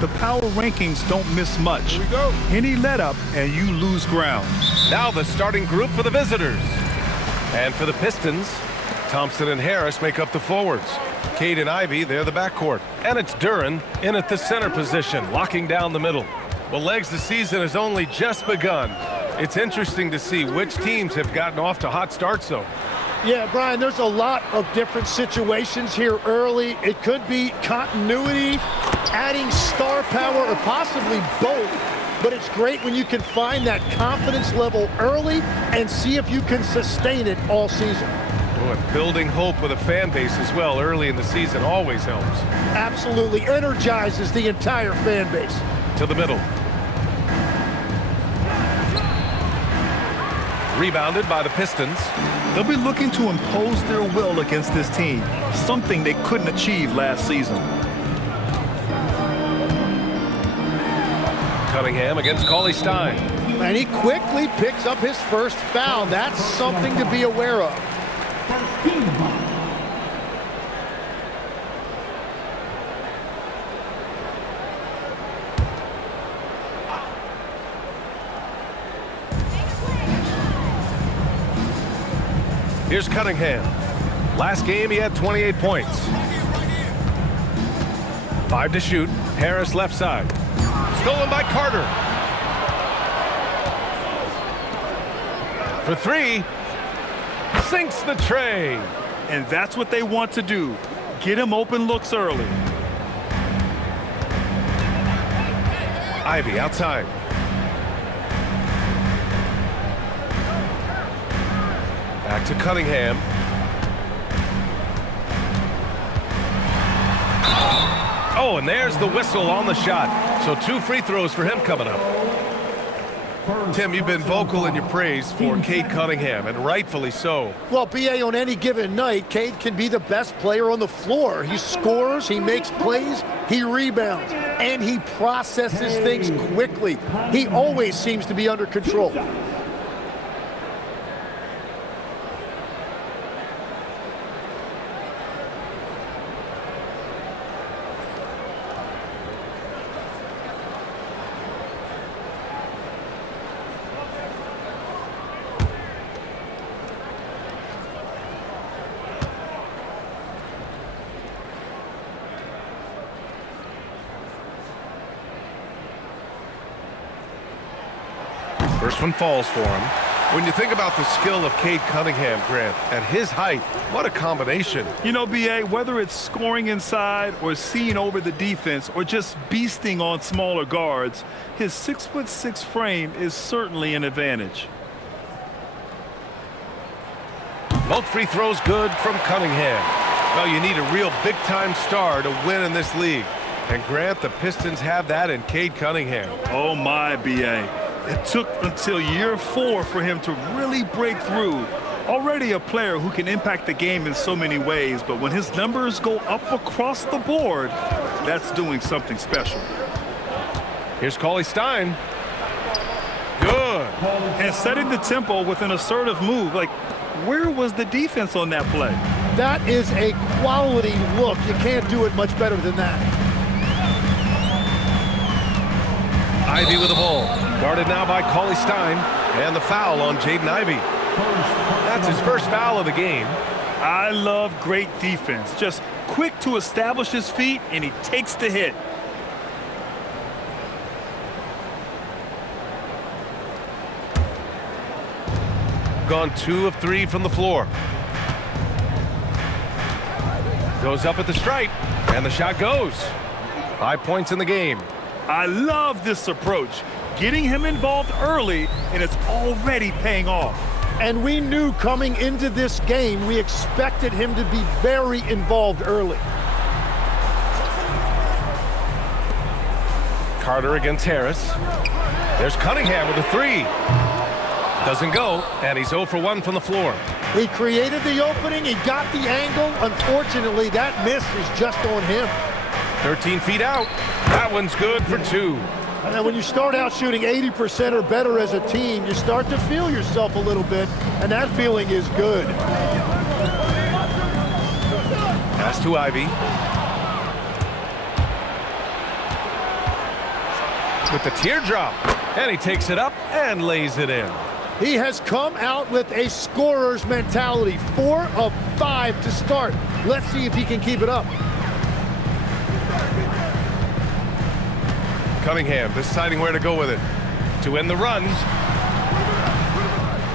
the power rankings don't miss much. Here we go. Any let up and you lose ground. Now the starting group for the visitors. And for the Pistons, Thompson and Harris make up the forwards. Cade and Ivy, they're the backcourt. And it's Duren in at the center position, locking down the middle. Well, Legs, the season has only just begun. It's interesting to see which teams have gotten off to hot starts, though. Yeah, Brian, there's a lot of different situations here early. It could be continuity, adding star power, or possibly both. But it's great when you can find that confidence level early and see if you can sustain it all season. Oh, and building hope with a fan base as well early in the season always helps. Absolutely energizes the entire fan base. To the middle. Rebounded by the Pistons. They'll be looking to impose their will against this team, something they couldn't achieve last season. Cunningham against Cauley-Stein. And he quickly picks up his first foul. That's something to be aware of. Here's Cunningham. Last game, he had 28 points. 5 to shoot. Harris left side. Stolen by Carter. For 3. Sinks the tray. And that's what they want to do. Get him open looks early. Ivy outside. Back to Cunningham. Oh, and there's the whistle on the shot. So 2 free throws for him coming up. Tim, you've been vocal in your praise for Cade Cunningham, and rightfully so. Well, BA, on any given night, Cade can be the best player on the floor. He scores, he makes plays, he rebounds, and he processes things quickly. He always seems to be under control. First one falls for him. When you think about the skill of Cade Cunningham, Grant, at his height, what a combination. You know, BA, whether it's scoring inside or seeing over the defense or just beasting on smaller guards, his 6'6" frame is certainly an advantage. Both free throws good from Cunningham. Well, you need a real big-time star to win in this league. And Grant, the Pistons have that in Cade Cunningham. Oh my, BA. It took until year 4 for him to really break through. Already a player who can impact the game in so many ways, but when his numbers go up across the board, that's doing something special. Here's Cauley-Stein. Good. And setting the tempo with an assertive move. Like, where was the defense on that play? That is a quality look. You can't do it much better than that. Ivy with the ball. Guarded now by Cauley-Stein. And the foul on Jaden Ivey. That's his first foul of the game. I love great defense. Just quick to establish his feet, and he takes the hit. Gone 2 of 3 from the floor. Goes up at the stripe, and the shot goes. 5 points in the game. I love this approach. Getting him involved early, and it's already paying off. And we knew coming into this game, we expected him to be very involved early. Carter against Harris. There's Cunningham with a 3. Doesn't go, and he's 0 for 1 from the floor. He created the opening, he got the angle. Unfortunately, that miss is just on him. 13 feet out. That one's good for 2. And when you start out shooting 80% or better as a team, you start to feel yourself a little bit, and that feeling is good. Pass to Ivy. with the teardrop. And he takes it up and lays it in. He has come out with a scorer's mentality. 4 of 5 to start. Let's see if he can keep it up. Cunningham deciding where to go with it. To end the run.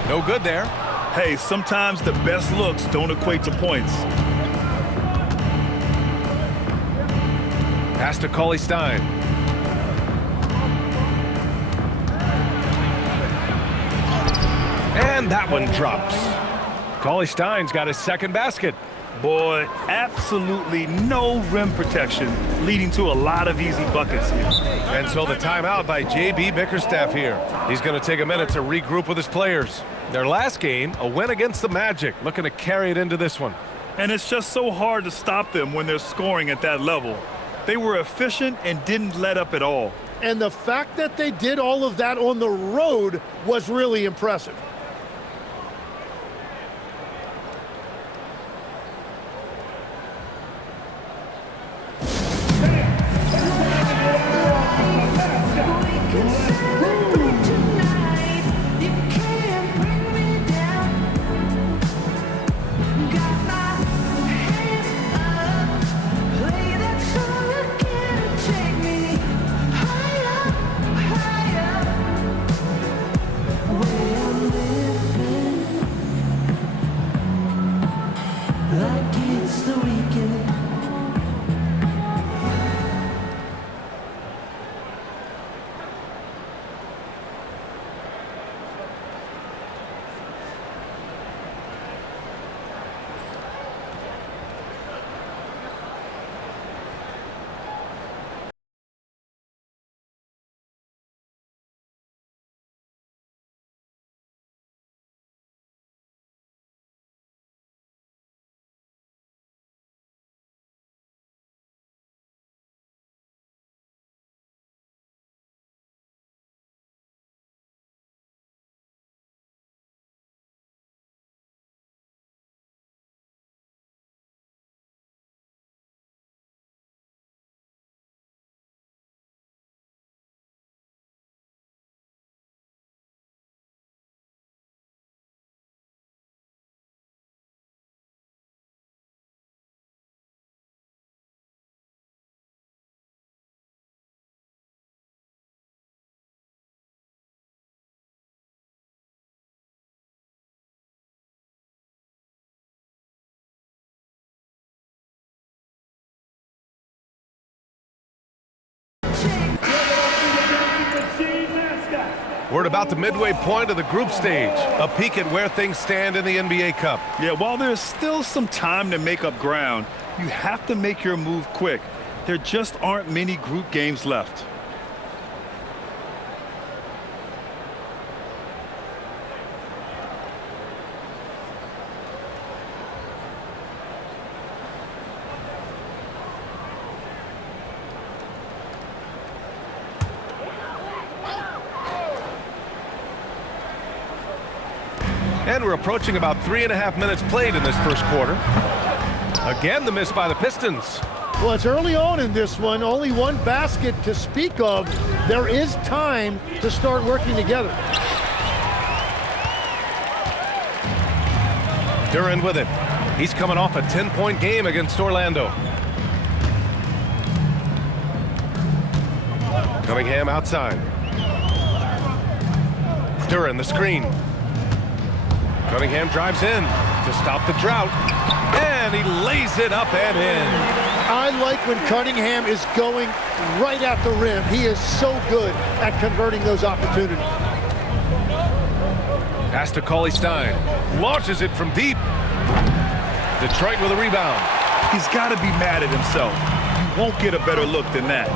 No good there. Hey, sometimes the best looks don't equate to points. Pass to Cauley-Stein. And that one drops. Cauley-Stein's got his second basket. Boy, absolutely no rim protection, leading to a lot of easy buckets here. And so the timeout by J.B. Bickerstaff here. He's going to take a minute to regroup with his players. Their last game, a win against the Magic, looking to carry it into this one. And it's just so hard to stop them when they're scoring at that level. They were efficient and didn't let up at all. And the fact that they did all of that on the road was really impressive. We're at about the midway point of the group stage. A peek at where things stand in the NBA Cup. Yeah, while there's still some time to make up ground, you have to make your move quick. There just aren't many group games left. And we're approaching about 3.5 minutes played in this first quarter. Again, the miss by the Pistons. Well, it's early on in this one. Only one basket to speak of. There is time to start working together. Duren with it. He's coming off a 10-point game against Orlando. Cunningham outside. Duren the screen. Cunningham drives in to stop the drought, and he lays it up and in. I like when Cunningham is going right at the rim. He is so good at converting those opportunities. Pass to Cauley-Stein. Launches it from deep. Detroit with a rebound. He's got to be mad at himself. You won't get a better look than that.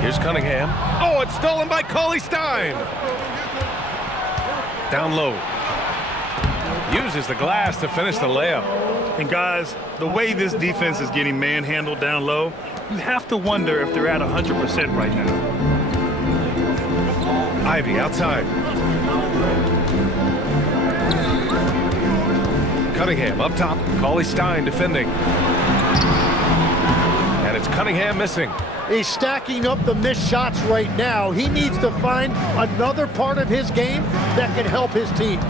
Here's Cunningham. Oh, it's stolen by Cauley-Stein. Down low. Uses the glass to finish the layup. And guys, the way this defense is getting manhandled down low, you have to wonder if they're at 100% right now. Ivy outside. Cunningham up top. Cauley-Stein defending. And it's Cunningham missing. He's stacking up the missed shots right now. He needs to find another part of his game that can help his team.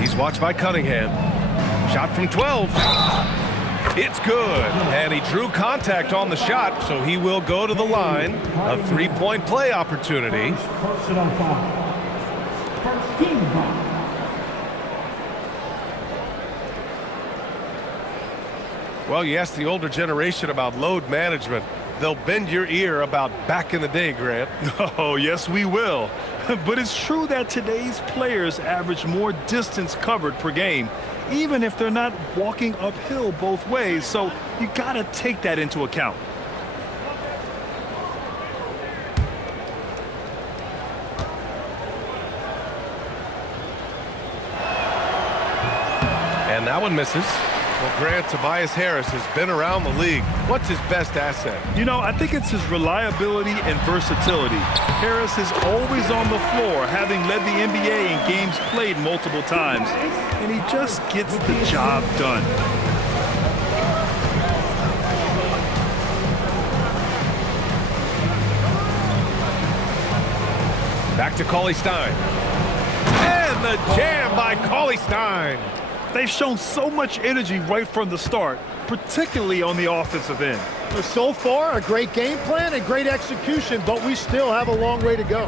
He's watched by Cunningham. Shot from 12. It's good. And he drew contact on the shot, so he will go to the line. A three-point play opportunity. Personal foul. First team foul. Well, you ask the older generation about load management, they'll bend your ear about back in the day, Grant. Oh, yes, we will. But it's true that today's players average more distance covered per game, even if they're not walking uphill both ways. So you got to take that into account. And that one misses. Well, Grant, Tobias Harris has been around the league. What's his best asset? You know, I think it's his reliability and versatility. Harris is always on the floor, having led the NBA in games played multiple times, and he just gets the job done. Back to Cauley-Stein. And the jam by Cauley-Stein. They've shown so much energy right from the start, particularly on the offensive end. So far, a great game plan and great execution, but we still have a long way to go.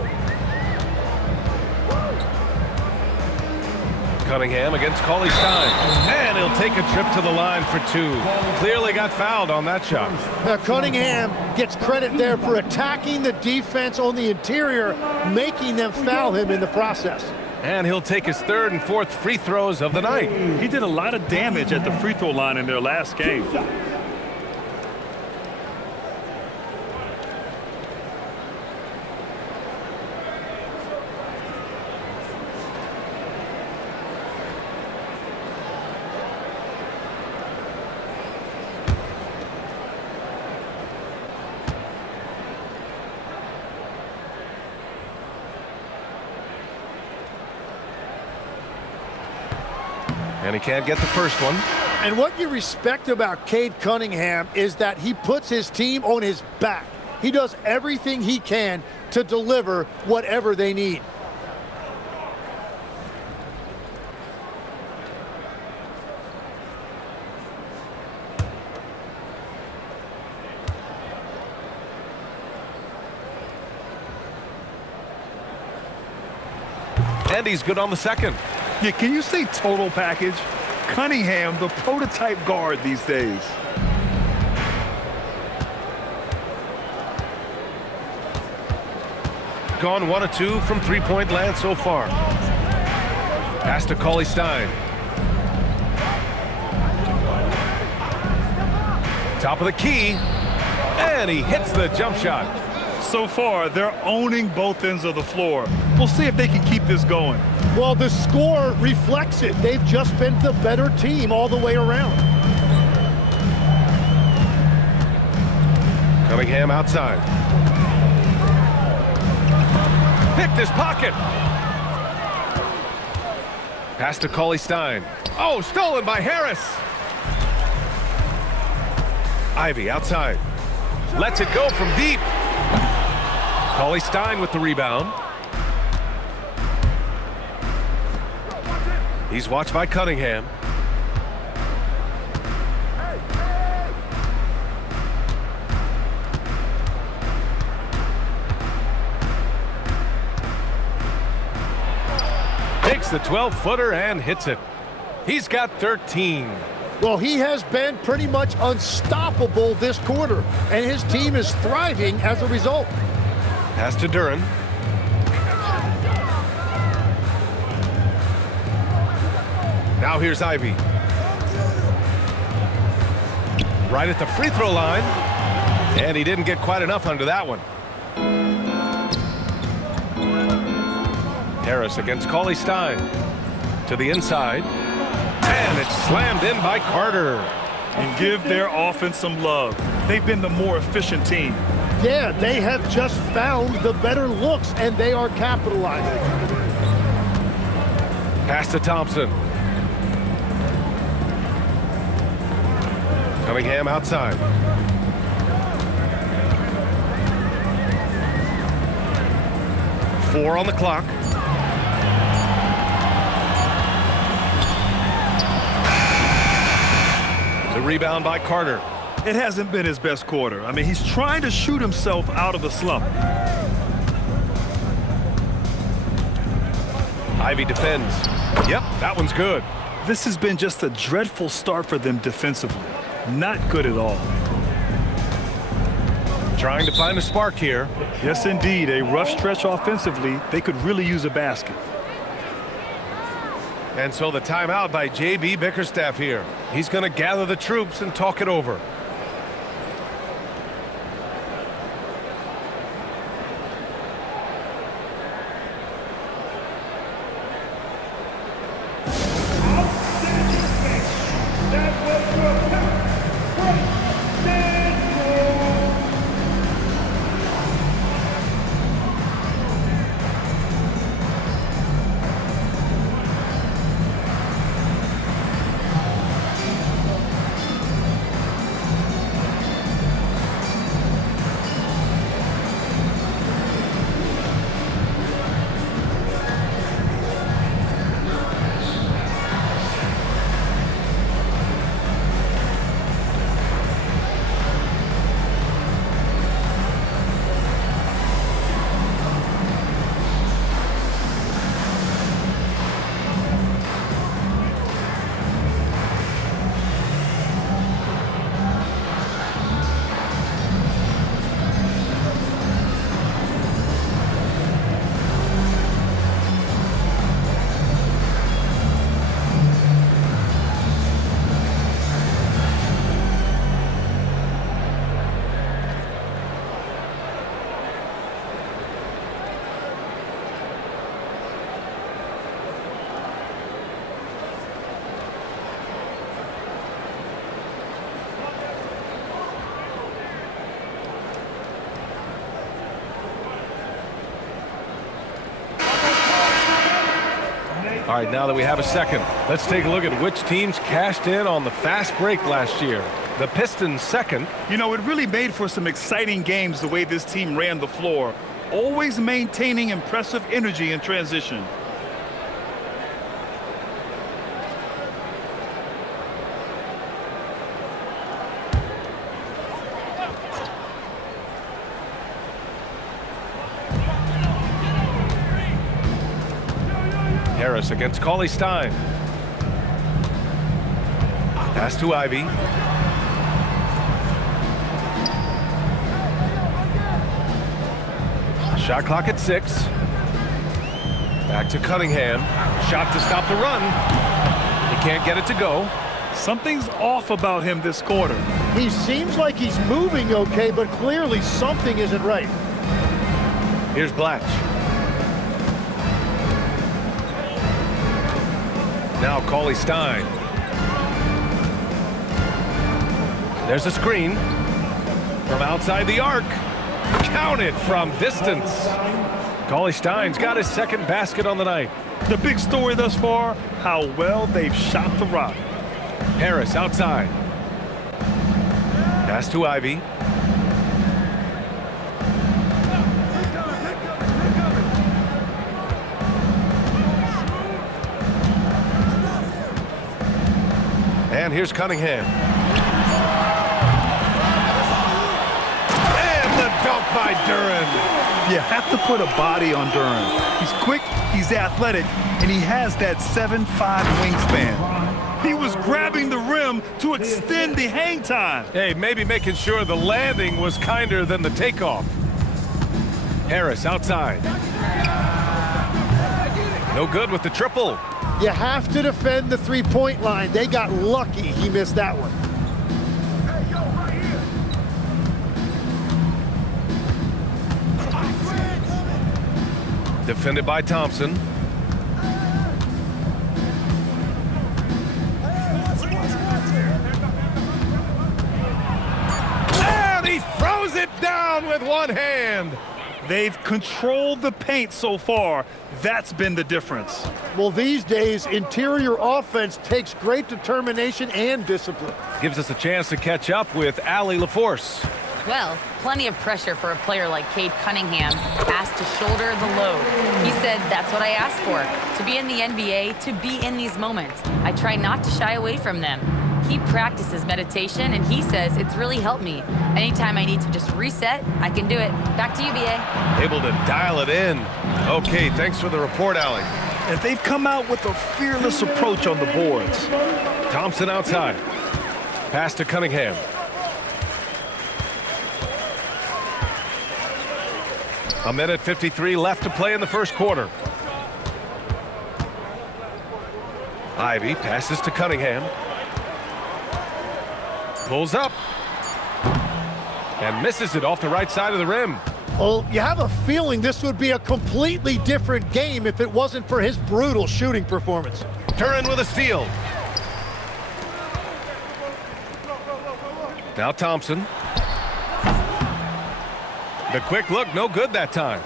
Cunningham against Cauley-Stein. And he'll take a trip to the line for two. Clearly got fouled on that shot. Now, Cunningham gets credit there for attacking the defense on the interior, making them foul him in the process. And he'll take his third and fourth free throws of the night. He did a lot of damage at the free throw line in their last game. And he can't get the first one. And what you respect about Cade Cunningham is that he puts his team on his back. He does everything he can to deliver whatever they need. And he's good on the second. Yeah, can you say total package? Cunningham, the prototype guard these days. Gone 1 of 2 from three-point land so far. Pass to Cauley-Stein. Top of the key. And he hits the jump shot. So far, they're owning both ends of the floor. We'll see if they can keep this going. Well, the score reflects it. They've just been the better team all the way around. Cunningham outside. Picked his pocket. Pass to Cauley-Stein. Oh, stolen by Harris. Ivy outside. Lets it go from deep. Cauley-Stein with the rebound. He's watched by Cunningham. Takes the 12-footer and hits it. He's got 13. Well, he has been pretty much unstoppable this quarter, and his team is thriving as a result. Pass to Duren. Now here's Ivy. Right at the free throw line. And he didn't get quite enough under that one. Harris against Cauley-Stein. To the inside. And it's slammed in by Carter. And give their offense some love. They've been the more efficient team. Yeah, they have just found the better looks, and they are capitalizing. Pass to Thompson. Cunningham outside. Four on the clock. The rebound by Carter. It hasn't been his best quarter. I mean, he's trying to shoot himself out of the slump. Ivy defends. Yep, that one's good. This has been just a dreadful start for them defensively. Not good at all. Trying to find a spark here. Yes, indeed. A rough stretch offensively. They could really use a basket. And so the timeout by J.B. Bickerstaff here. He's going to gather the troops and talk it over. All right, now that we have a second, let's take a look at which teams cashed in on the fast break last year. The Pistons second. You know, it really made for some exciting games the way this team ran the floor, always maintaining impressive energy in transition. Harris against Cauley Stein. Pass to Ivy. Shot clock at 6. Back to Cunningham. Shot to stop the run. He can't get it to go. Something's off about him this quarter. He seems like he's moving okay, but clearly something isn't right. Here's Blatch. Now Cauley Stein. There's a screen from outside the arc. Counted from distance. Cauley Stein's got his second basket on the night. The big story thus far, how well they've shot the rock. Harris outside. Pass to Ivy. And here's Cunningham. And the dunk by Duren. You have to put a body on Duren. He's quick, he's athletic, and he has that 7'5" wingspan. He was grabbing the rim to extend the hang time. Hey, maybe making sure the landing was kinder than the takeoff. Harris outside. No good with the triple. You have to defend the three-point line. They got lucky he missed that one. Defended by Thompson. And he throws it down with one hand. They've controlled the paint so far. That's been the difference. Well, these days, interior offense takes great determination and discipline. Gives us a chance to catch up with Allie LaForce. Well, plenty of pressure for a player like Cade Cunningham, asked to shoulder the load. He said, that's what I asked for, to be in the NBA, to be in these moments. I try not to shy away from them. He practices meditation, and he says it's really helped me. Anytime I need to just reset, I can do it. Back to you, B.A. Able to dial it in. Okay, thanks for the report, Allie. And they've come out with a fearless approach on the boards. Thompson outside. Pass to Cunningham. A minute 53 left to play in the first quarter. Ivy passes to Cunningham. Pulls up. And misses it off the right side of the rim. Well, you have a feeling this would be a completely different game if it wasn't for his brutal shooting performance. Duren with a steal. Now Thompson. The quick look, no good that time.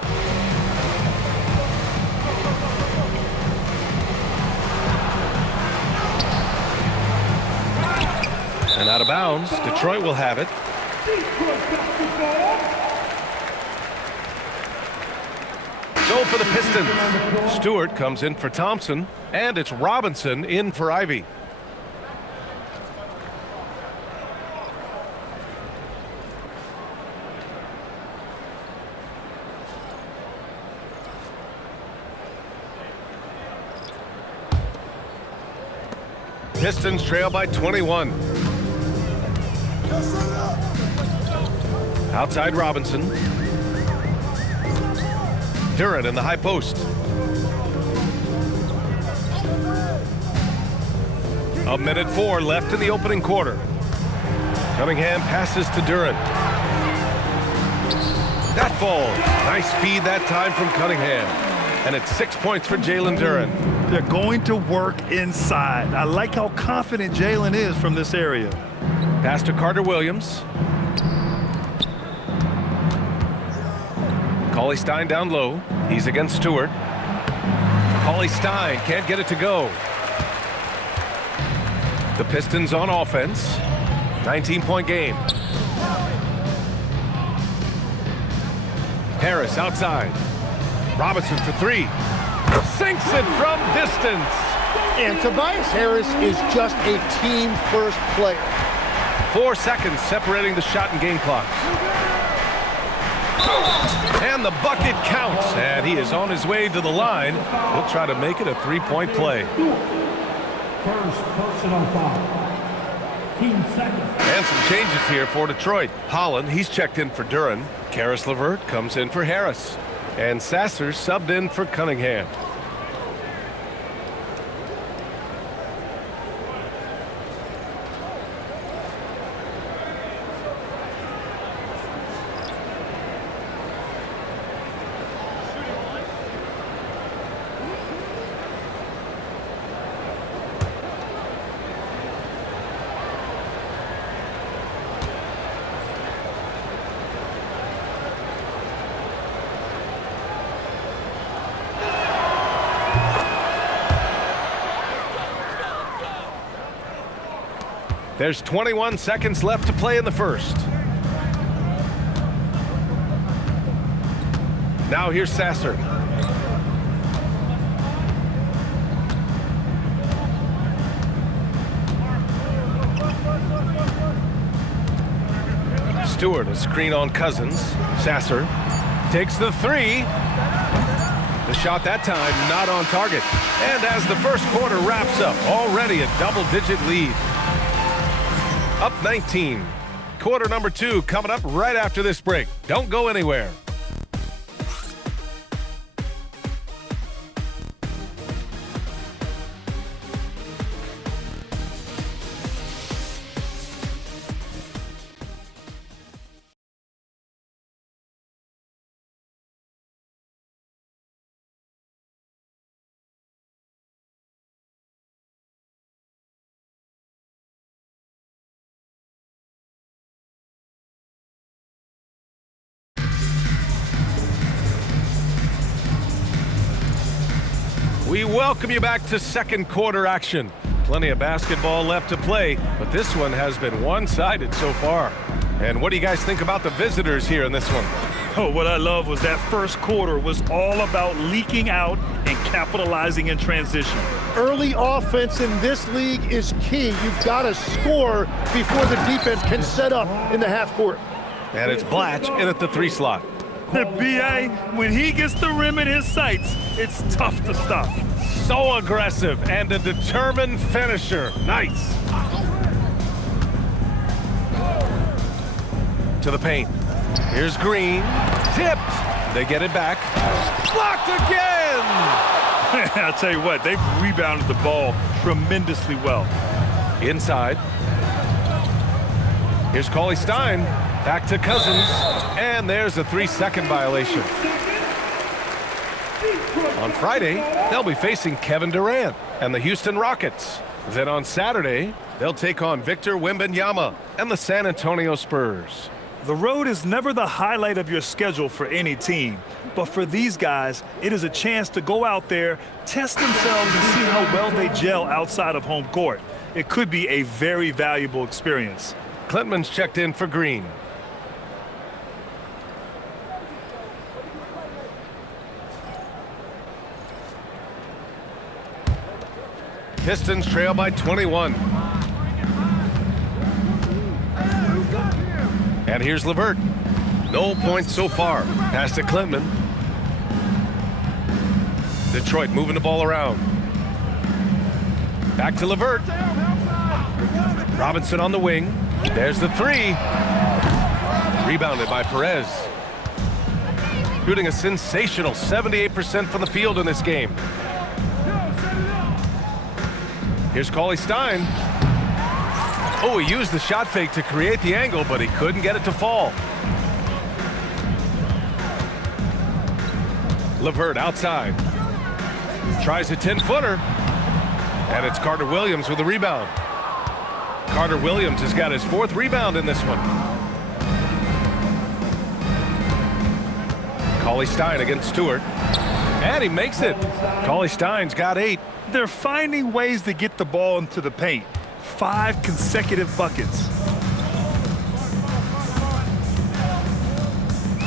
And out of bounds, Detroit will have it. So for the Pistons, Stewart comes in for Thompson, and it's Robinson in for Ivy. Pistons trail by 21. Outside Robinson. Duren in the high post. A minute 4 left in the opening quarter. Cunningham passes to Duren. That falls. Nice feed that time from Cunningham. And it's 6 points for Jalen Duren. They're going to work inside. I like how confident Jalen is from this area. Pass to Carter-Williams. Cauley-Stein down low. He's against Stewart. Cauley-Stein can't get it to go. The Pistons on offense. 19-point game. Harris outside. Robinson for 3. Sinks it from distance. And Tobias Harris is just a team-first player. 4 seconds separating the shot and game clocks. And the bucket counts, and he is on his way to the line. He'll try to make it a 3-point play. First personal foul. 15 seconds. And some changes here for Detroit. Holland, he's checked in for Duren. Karis LeVert comes in for Harris. And Sasser subbed in for Cunningham. There's 21 seconds left to play in the first. Now here's Sasser. Stewart, a screen on Cousins. Sasser takes the 3. The shot that time not on target. And as the first quarter wraps up, already a double-digit lead. Up 19. Quarter number 2 coming up right after this break. Don't go anywhere. We welcome you back to second quarter action. Plenty of basketball left to play, but this one has been one-sided so far. And what do you guys think about the visitors here in this one? Oh, what I love was that first quarter was all about leaking out and capitalizing in transition. Early offense in this league is key. You've got to score before the defense can set up in the half court. And it's Blatch in at the 3 slot. The BA, when he gets the rim in his sights, it's tough to stop. So aggressive and a determined finisher. Nice. To the paint. Here's Green. Tipped. They get it back. Blocked again! I'll tell you what, they've rebounded the ball tremendously well. Inside. Here's Cauley Stein. Back to Cousins. And there's a 3-second violation. On Friday, they'll be facing Kevin Durant and the Houston Rockets. Then on Saturday, they'll take on Victor Wembanyama and the San Antonio Spurs. The road is never the highlight of your schedule for any team. But for these guys, it is a chance to go out there, test themselves, and see how well they gel outside of home court. It could be a very valuable experience. Klintman's checked in for Green. Pistons trail by 21. And here's LeVert. No points so far. Pass to Klintman. Detroit moving the ball around. Back to LeVert. Robinson on the wing. There's the 3. Rebounded by Perez. Shooting a sensational 78% from the field in this game. Here's Cauley Stein. Oh, he used the shot fake to create the angle, but he couldn't get it to fall. LeVert outside. Tries a 10-footer. And it's Carter-Williams with the rebound. Carter-Williams has got his 4th rebound in this one. Cauley Stein against Stewart. And he makes it. Cauley Stein's got 8. They're finding ways to get the ball into the paint. 5 consecutive buckets.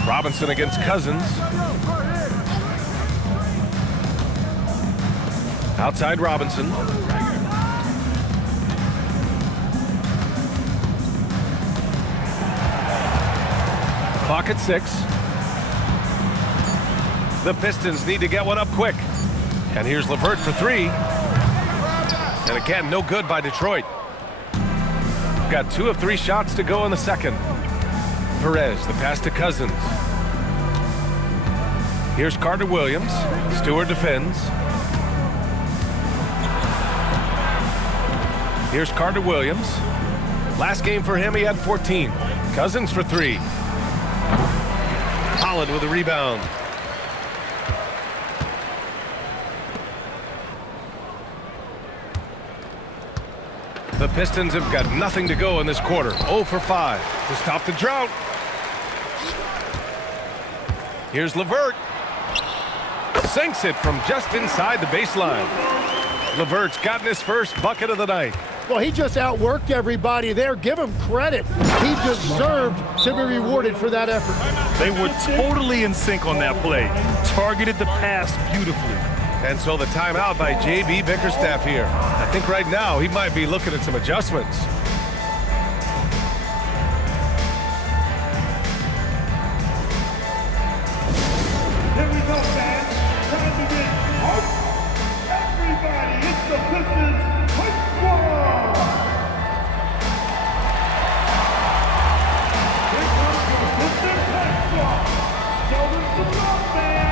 Robinson against Cousins. Outside Robinson. Clock at 6. The Pistons need to get one up quick. And here's LeVert for 3. And again, no good by Detroit. Got 2 of 3 shots to go in the second. Perez, the pass to Cousins. Here's Carter-Williams. Stewart defends. Here's Carter-Williams. Last game for him, he had 14. Cousins for 3. Holland with a rebound. The Pistons have got nothing to go in this quarter. 0 for 5 to stop the drought. Here's LeVert. Sinks it from just inside the baseline. LeVert's gotten his first bucket of the night. Well, he just outworked everybody there. Give him credit. He deserved to be rewarded for that effort. They were totally in sync on that play. Targeted the pass beautifully. And so the timeout by J.B. Bickerstaff here. I think right now he might be looking at some adjustments. Here we go, fans. Time to get hyped. Everybody, it's the Pistons Hype Squad. Here comes the Pistons Hype Squad. Show them some love, fans.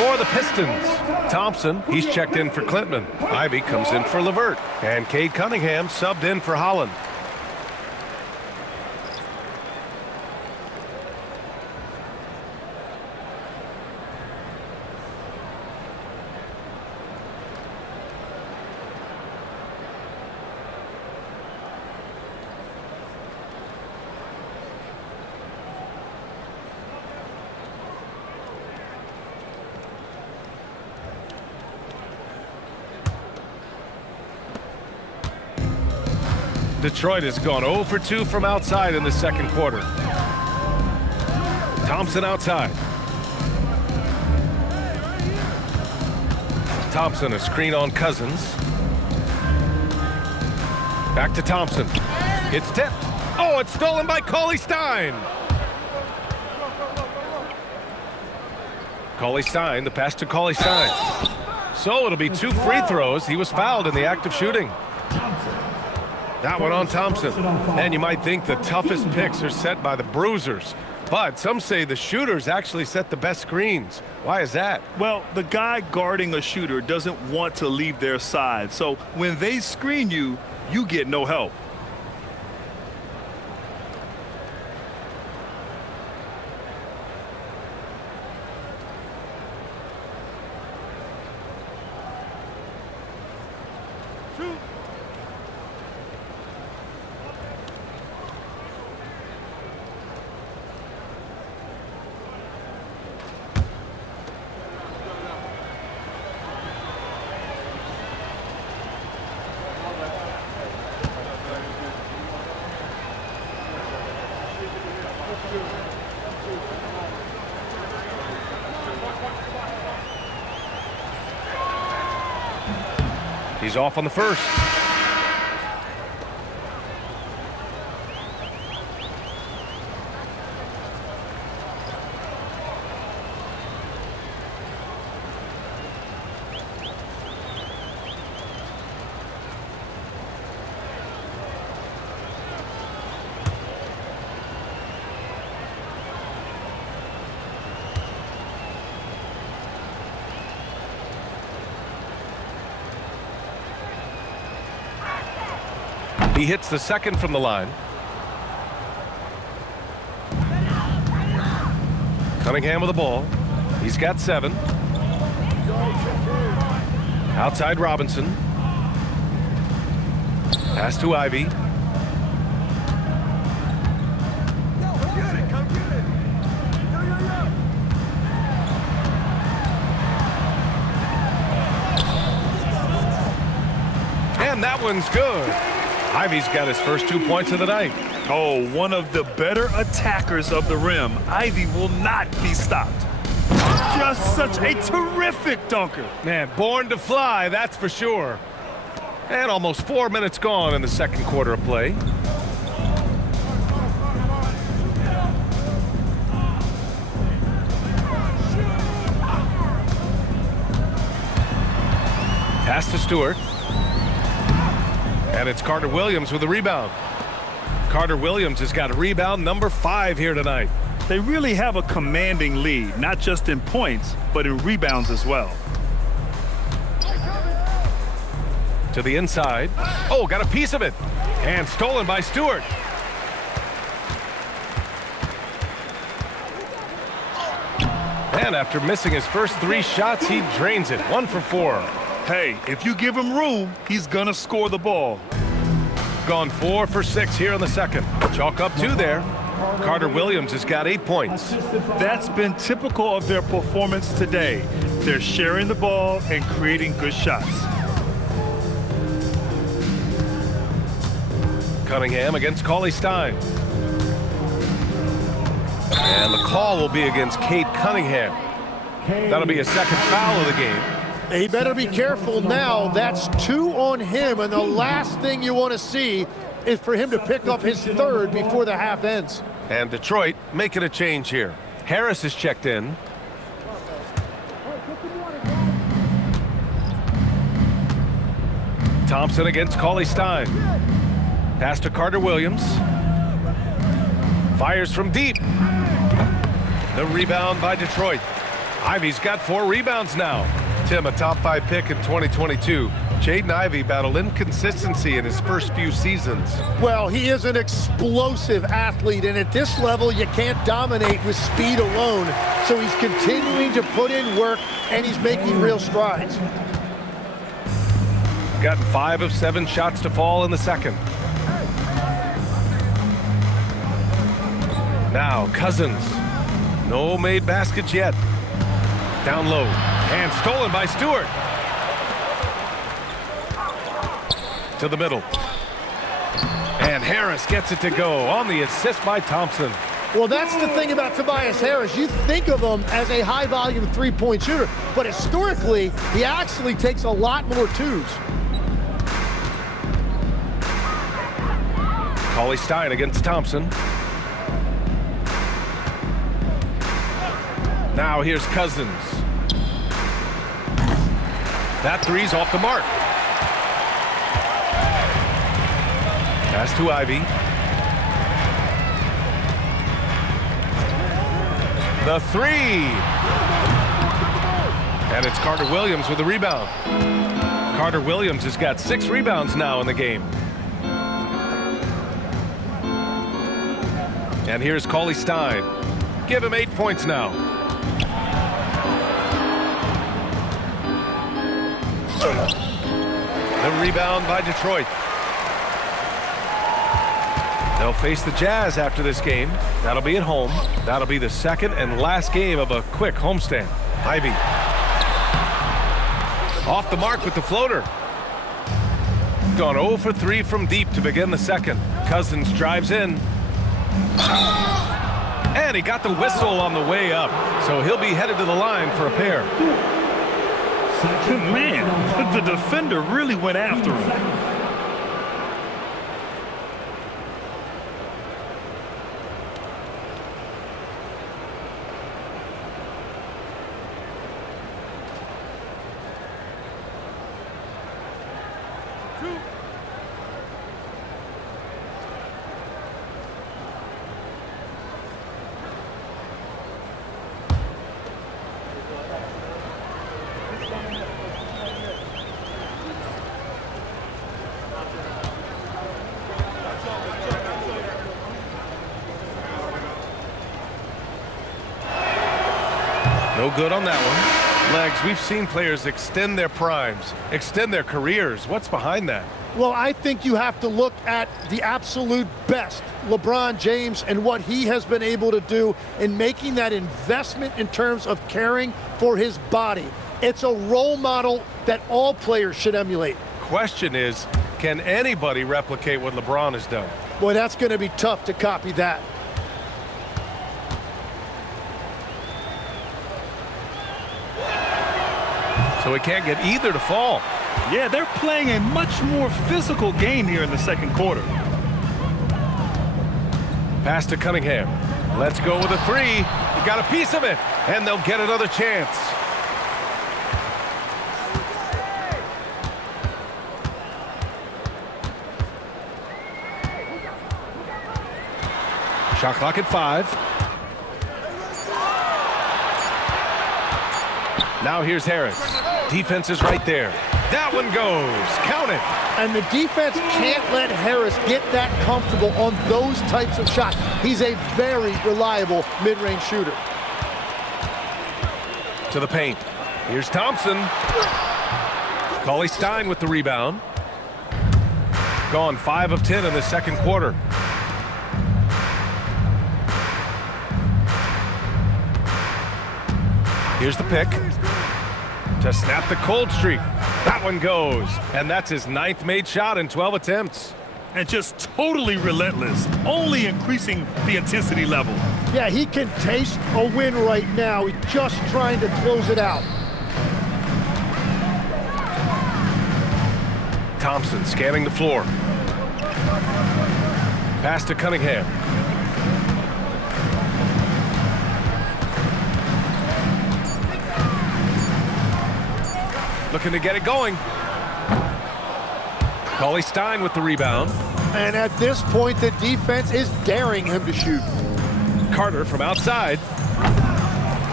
For the Pistons, Thompson, he's checked in for Klintman. Ivy comes in for Levert. And Cade Cunningham subbed in for Holland. Detroit has gone 0 for 2 from outside in the second quarter. Thompson outside. Thompson, a screen on Cousins. Back to Thompson. It's tipped. Oh, it's stolen by Cauley-Stein. Cauley-Stein, the pass to Cauley-Stein. So it'll be 2 free throws. He was fouled in the act of shooting. That one on Thompson. And you might think the toughest picks are set by the bruisers, but some say the shooters actually set the best screens. Why is that? Well, the guy guarding a shooter doesn't want to leave their side. So when they screen you, you get no help. He's off on the first. He hits the second from the line. Cunningham with the ball. He's got 7. Outside Robinson. Pass to Ivy. And that one's good. Ivy's got his first 2 points of the night. Oh, one of the better attackers of the rim. Ivy will not be stopped. Just such a terrific dunker. Man, born to fly, that's for sure. And almost 4 minutes gone in the second quarter of play. Pass to Stewart. And it's Carter-Williams with the rebound. Carter-Williams has got rebound number 5 here tonight. They really have a commanding lead, not just in points, but in rebounds as well. To the inside. Oh, got a piece of it. And stolen by Stewart. And after missing his first 3 shots, he drains it. 1 for 4. Hey, if you give him room, he's gonna score the ball. Gone 4 for 6 here in the second. Chalk up 2 there. Carter-Williams has got 8 points. That's been typical of their performance today. They're sharing the ball and creating good shots. Cunningham against Cauley-Stein. And the call will be against Cade Cunningham. That'll be a second foul of the game. He better be careful now. That's 2 on him, and the last thing you want to see is for him to pick up his 3rd before the half ends. And Detroit making a change here. Harris is checked in. Thompson against Cauley-Stein. Pass to Carter-Williams. Fires from deep. The rebound by Detroit. Ivy's got 4 rebounds now. Tim, a top 5 pick in 2022. Jaden Ivey battled inconsistency in his first few seasons. Well, he is an explosive athlete, and at this level, you can't dominate with speed alone. So he's continuing to put in work, and he's making real strides. Gotten 5 of 7 shots to fall in the second. Now Cousins. No made baskets yet. Down low. And stolen by Stewart. To the middle. And Harris gets it to go on the assist by Thompson. Well, that's the thing about Tobias Harris. You think of him as a high-volume three-point shooter, but historically, he actually takes a lot more twos. Cauley Stein against Thompson. Now here's Cousins. That three's off the mark. Pass to Ivy. The three. And it's Carter-Williams with the rebound. Carter-Williams has got 6 rebounds now in the game. And here's Cauley Stein. Give him 8 points now. The rebound by Detroit. They'll face the Jazz after this game. That'll be at home. That'll be the second and last game of a quick homestand. Ivy. Off the mark with the floater. Gone 0 for 3 from deep to begin the second. Cousins drives in. And he got the whistle on the way up. So he'll be headed to the line for a pair. Man, the defender really went after him. No good on that one. Legs, we've seen players extend their primes, extend their careers. What's behind that? Well, I think you have to look at the absolute best, LeBron James, and what he has been able to do in making that investment in terms of caring for his body. It's a role model that all players should emulate. Question is, can anybody replicate what LeBron has done? Boy, that's going to be tough to copy that. So he can't get either to fall. Yeah, they're playing a much more physical game here in the second quarter. Pass to Cunningham. Let's go with a three. He got a piece of it, and they'll get another chance. Shot clock at 5. Now here's Harris. Defense is right there. That one goes. Count it. And the defense can't let Harris get that comfortable on those types of shots. He's a very reliable mid-range shooter. To the paint. Here's Thompson. Cauley Stein with the rebound. Gone 5 of 10 in the second quarter. Here's the pick. To snap the cold streak. That one goes. And that's his 9th made shot in 12 attempts. And just totally relentless, only increasing the intensity level. Yeah, he can taste a win right now. He's just trying to close it out. Thompson scanning the floor. Pass to Cunningham. Looking to get it going. Cauley Stein with the rebound. And at this point, the defense is daring him to shoot. Carter from outside.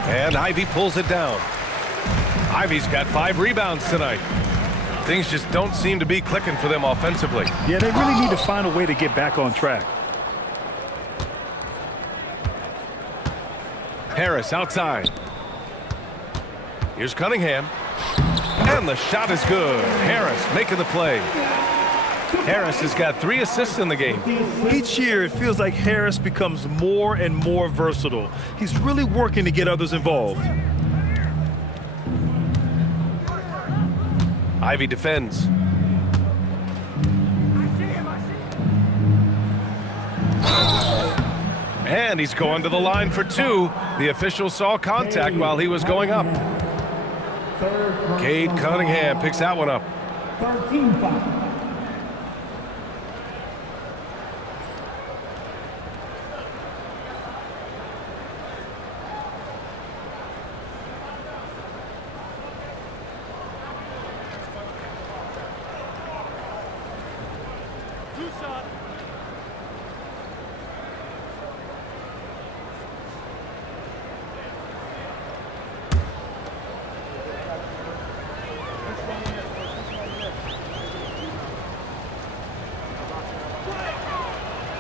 And Ivy pulls it down. Ivy's got 5 rebounds tonight. Things just don't seem to be clicking for them offensively. Yeah, they really need to find a way to get back on track. Harris outside. Here's Cunningham. And the shot is good. Harris making the play. Harris has got 3 assists in the game. Each year, it feels like Harris becomes more and more versatile. He's really working to get others involved. Ivy defends. And he's going to the line for 2. The official saw contact while he was going up. Cade Cunningham picks that one up. 13 foul.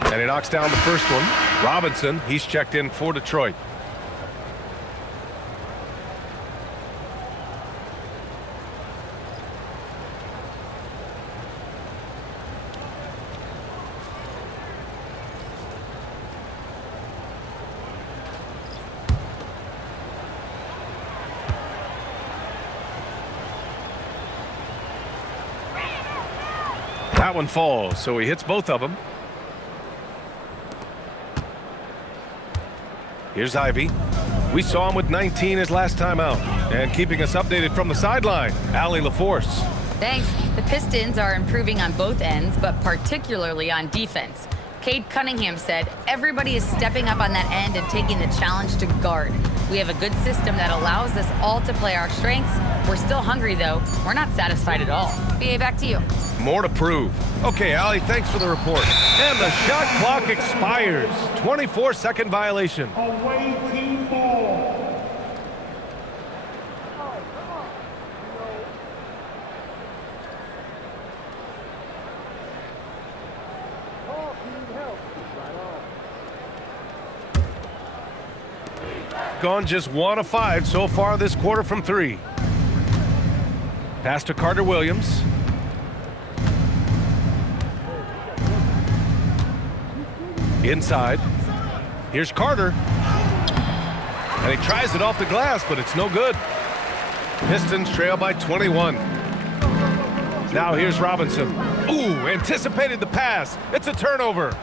And he knocks down the first one. Robinson, he's checked in for Detroit. That one falls, so he hits both of them. Here's Ivy. We saw him with 19 his last time out. And keeping us updated from the sideline, Allie LaForce. Thanks. The Pistons are improving on both ends, but particularly on defense. Cade Cunningham said, everybody is stepping up on that end and taking the challenge to guard. We have a good system that allows us all to play our strengths. We're still hungry, though. We're not satisfied at all. BA, back to you. More to prove. Okay, Allie, thanks for the report. And the shot clock expires. 24-second violation. Away team ball. Gone just 1 of 5 so far this quarter from 3. Pass to Carter-Williams. Inside. Here's Carter. And he tries it off the glass, but it's no good. Pistons trail by 21. Now here's Robinson. Ooh, anticipated the pass. It's a turnover.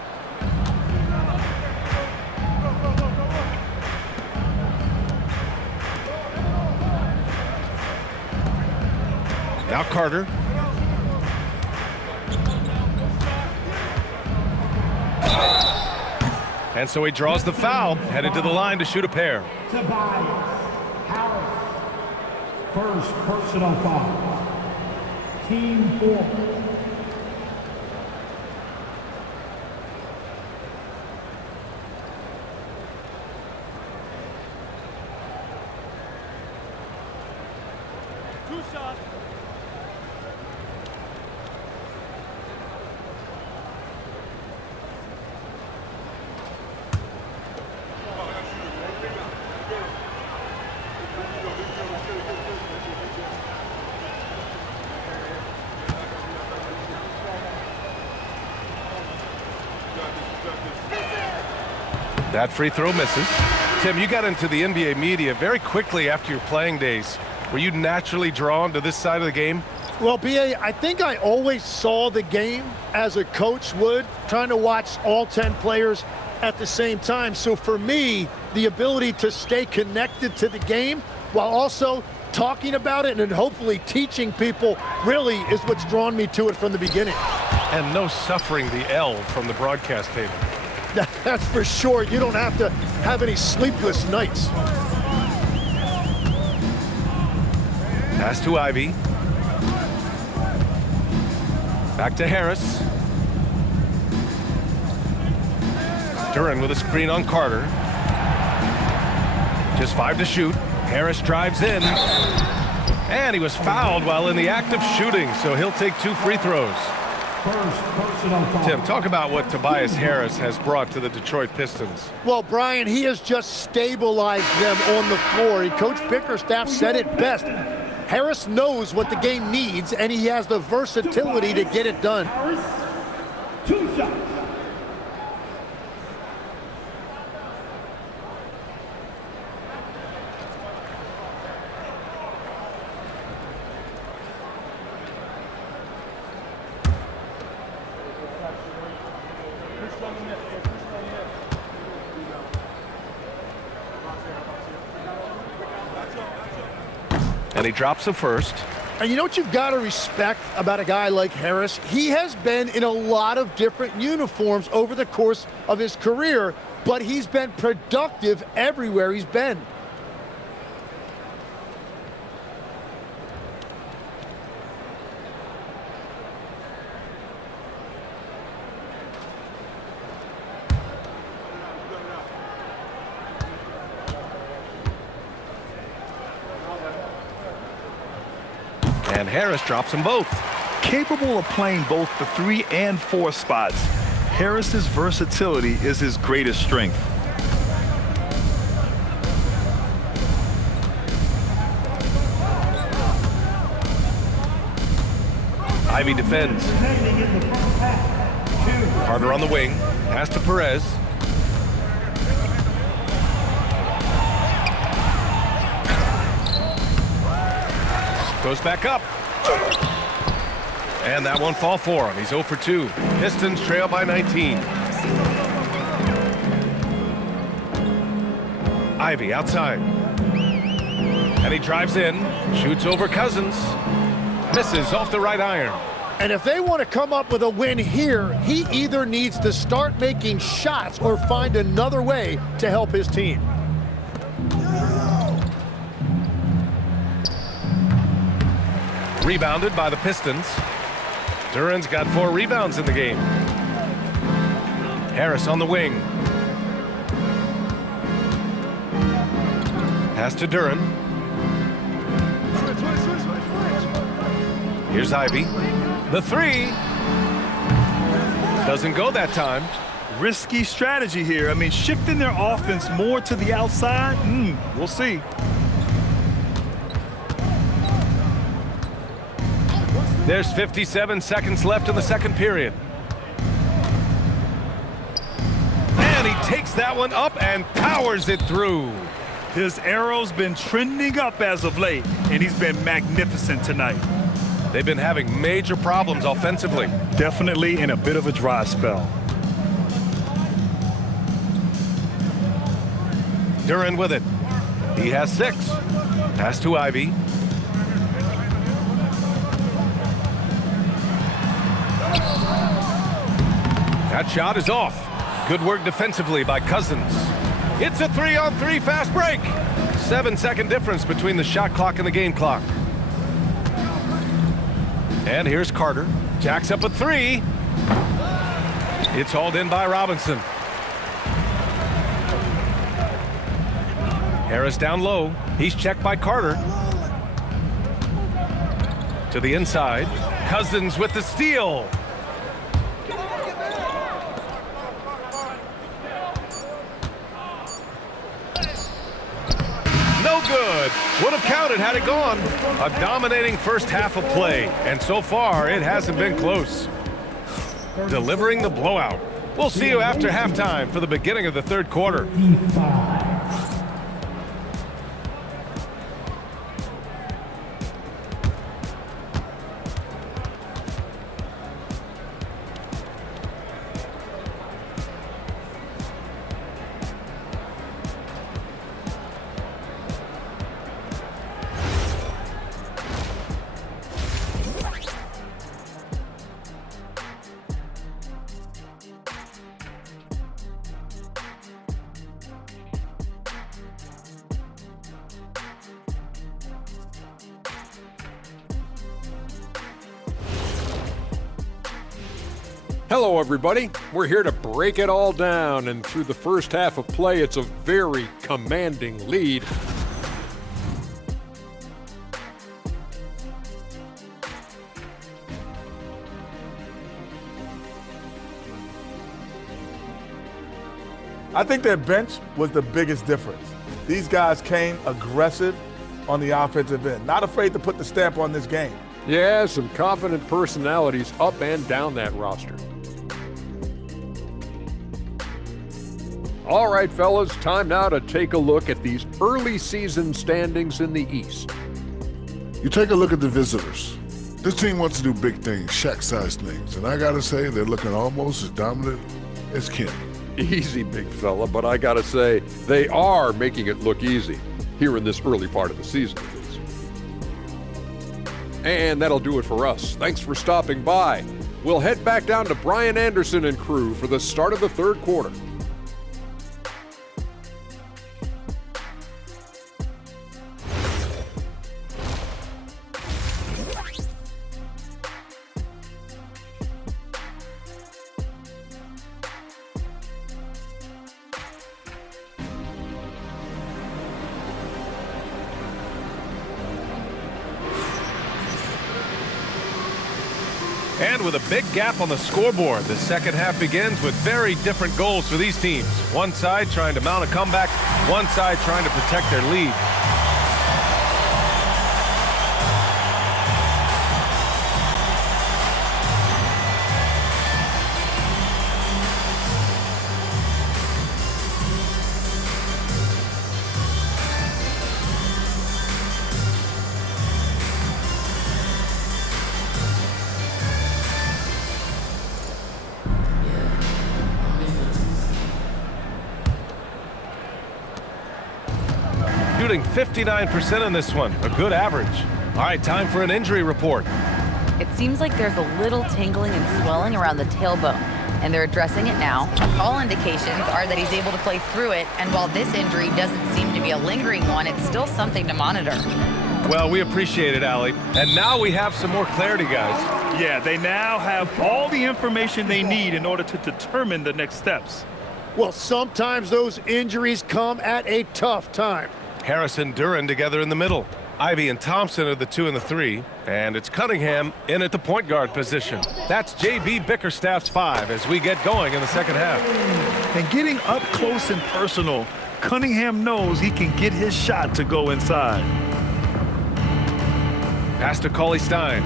Now Carter. And so he draws the foul, headed to the line to shoot a pair. Harris. First personal foul. Team 4. That free throw misses. Tim, you got into the NBA media very quickly after your playing days. Were you naturally drawn to this side of the game? Well, BA, I think I always saw the game as a coach would, trying to watch all 10 players at the same time. So for me, the ability to stay connected to the game while also talking about it and hopefully teaching people really is what's drawn me to it from the beginning. And no suffering the L from the broadcast table. That's for sure. You don't have to have any sleepless nights. Pass to Ivy. Back to Harris. Duran with a screen on Carter. Just 5 to shoot. Harris drives in. And he was fouled while in the act of shooting, so he'll take 2 free throws. Tim, talk about what Tobias Harris has brought to the Detroit Pistons. Well, Brian, he has just stabilized them on the floor. Coach Bickerstaff said it best. Harris knows what the game needs, and he has the versatility to get it done. Harris, 2 shots. And he drops the first. And you know what you've got to respect about a guy like Harris? He has been in a lot of different uniforms over the course of his career, but he's been productive everywhere he's been. And Harris drops them both. Capable of playing both the 3 and 4 spots, Harris's versatility is his greatest strength. Ivy defends. Carter on the wing. Pass to Perez. Goes back up. And that won't fall for him. He's 0 for 2. Pistons trail by 19. Ivy outside. And he drives in. Shoots over Cousins. Misses off the right iron. And if they want to come up with a win here, he either needs to start making shots or find another way to help his team. Rebounded by the Pistons. Duran's got 4 rebounds in the game. Harris on the wing. Pass to Duran. Here's Ivy. The 3. Doesn't go that time. Risky strategy here. I mean, shifting their offense more to the outside, we'll see. There's 57 seconds left in the second period. And he takes that one up and powers it through. His arrow's been trending up as of late, and he's been magnificent tonight. They've been having major problems offensively. Definitely in a bit of a dry spell. Duran with it. He has 6. Pass to Ivy. That shot is off. Good work defensively by Cousins. It's a 3-on-3 fast break. 7-second difference between the shot clock and the game clock. And here's Carter. Jacks up a 3. It's hauled in by Robinson. Harris down low. He's checked by Carter. To the inside. Cousins with the steal. No good. Would have counted had it gone. A dominating first half of play, and so far it hasn't been close. Delivering the blowout. We'll see you after halftime for the beginning of the third quarter. Hello, everybody. We're here to break it all down, and through the first half of play, it's a very commanding lead. I think their bench was the biggest difference. These guys came aggressive on the offensive end, not afraid to put the stamp on this game. Yeah, some confident personalities up and down that roster. All right, fellas, time now to take a look at these early season standings in the East. You take a look at the visitors. This team wants to do big things, Shaq-sized things, and I gotta say they're looking almost as dominant as Ken. Easy, big fella, but I gotta say, they are making it look easy here in this early part of the season, at least. And that'll do it for us. Thanks for stopping by. We'll head back down to Brian Anderson and crew for the start of the third quarter. And with a big gap on the scoreboard, the second half begins with very different goals for these teams. One side trying to mount a comeback, one side trying to protect their lead. Shooting 59% in this one, a good average. All right, time for an injury report. It seems like there's a little tingling and swelling around the tailbone, and they're addressing it now. All indications are that he's able to play through it, and while this injury doesn't seem to be a lingering one, it's still something to monitor. Well, we appreciate it, Allie. And now we have some more clarity, guys. Yeah, they now have all the information they need in order to determine the next steps. Well, sometimes those injuries come at a tough time. Harris and Duren together in the middle. Ivy and Thompson are the 2 and the 3. And it's Cunningham in at the point guard position. That's J.B. Bickerstaff's 5 as we get going in the second half. And getting up close and personal, Cunningham knows he can get his shot to go inside. Pass to Cauley-Stein.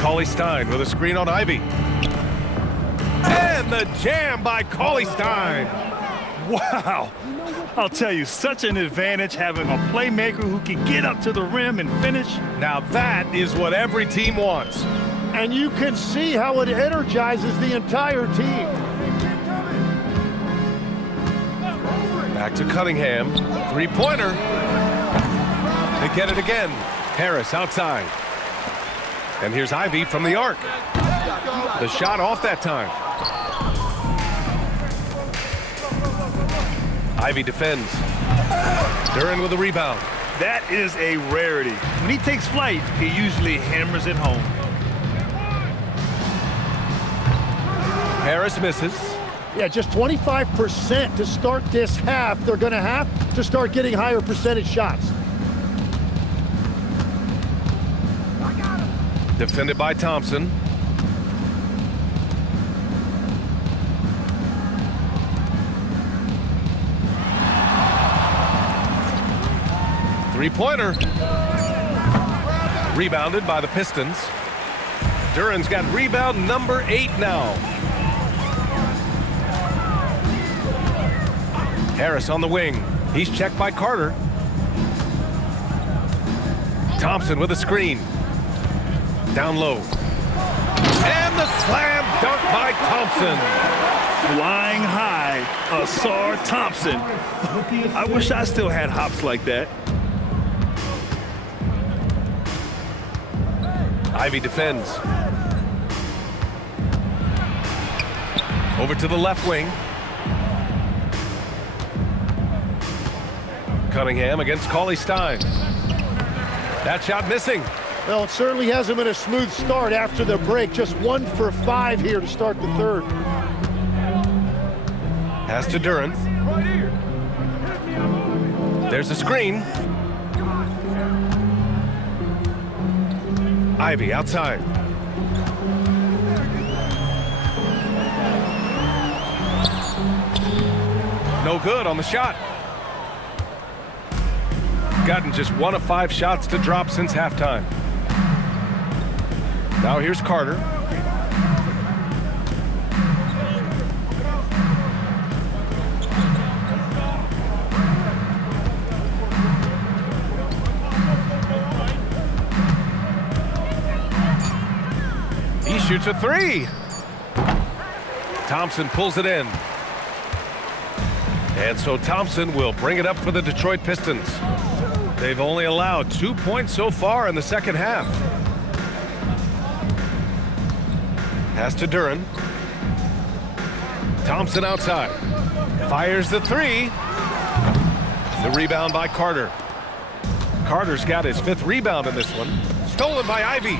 Cauley-Stein with a screen on Ivy. And the jam by Cauley-Stein. Wow. I'll tell you, such an advantage having a playmaker who can get up to the rim and finish. Now that is what every team wants. And you can see how it energizes the entire team. Back to Cunningham. Three-pointer. They get it again. Harris outside. And here's Ivy from the arc. The shot off that time. Ivy defends. Duren with a rebound. That is a rarity. When he takes flight, he usually hammers it home. Harris misses. Yeah, just 25% to start this half. They're going to have to start getting higher percentage shots. Defended by Thompson. Three-pointer. Rebounded by the Pistons. Duren's got rebound number 8 now. Harris on the wing. He's checked by Carter. Thompson with a screen. Down low. And the slam dunk by Thompson. Flying high, Asar Thompson. I wish I still had hops like that. Ivy defends. Over to the left wing. Cunningham against Cauley-Stein. That shot missing. Well, it certainly hasn't been a smooth start after the break. Just 1 for 5 here to start the third. Pass to Duren. There's a screen. Ivy outside. No good on the shot. Gotten just 1 of 5 shots to drop since halftime. Now here's Carter. He shoots a 3. Thompson pulls it in. And so Thompson will bring it up for the Detroit Pistons. They've only allowed 2 points so far in the second half. Pass to Duren. Thompson outside. Fires the 3. The rebound by Carter. Carter's got his 5th rebound in this one. Stolen by Ivy.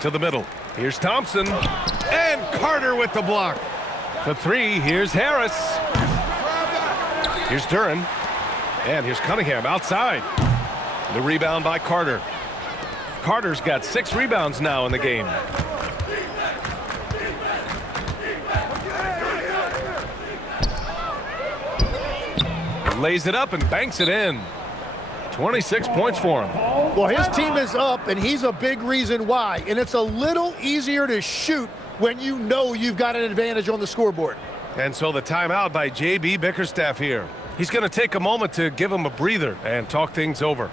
To the middle. Here's Thompson. And Carter with the block. For 3, here's Harris. Here's Duren. And here's Cunningham outside. The rebound by Carter. Carter's got 6 rebounds now in the game. Lays it up and banks it in. 26 points for him. Well, his team is up, and he's a big reason why. And it's a little easier to shoot when you know you've got an advantage on the scoreboard. And so the timeout by J.B. Bickerstaff here. He's going to take a moment to give him a breather and talk things over.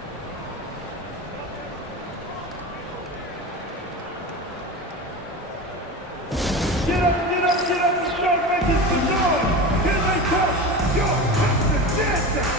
Get up, get up, get up and start making some noise. Here they come. York Knicks dancing.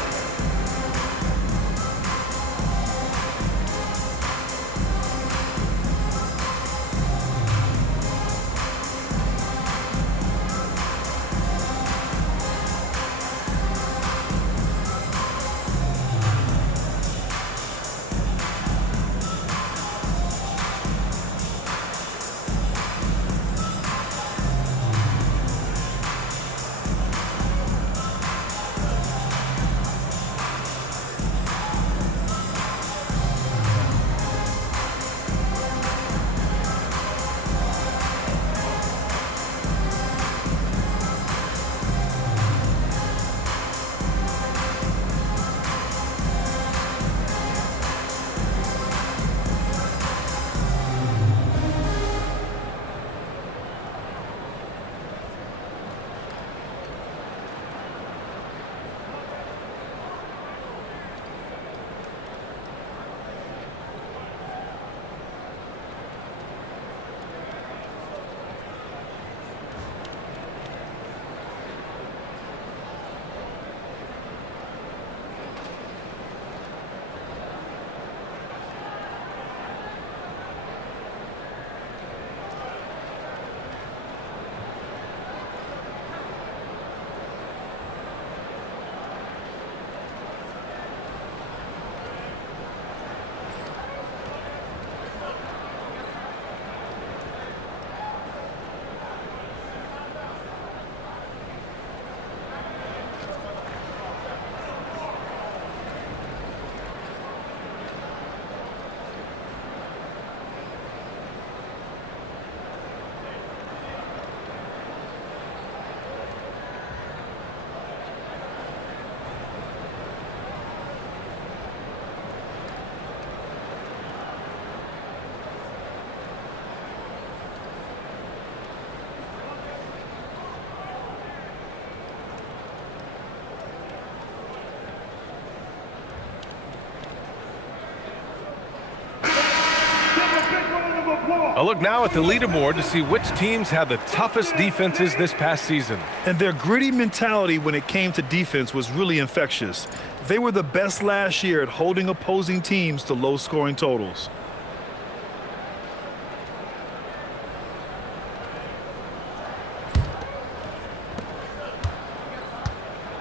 A look now at the leaderboard to see which teams had the toughest defenses this past season. And their gritty mentality when it came to defense was really infectious. They were the best last year at holding opposing teams to low-scoring totals.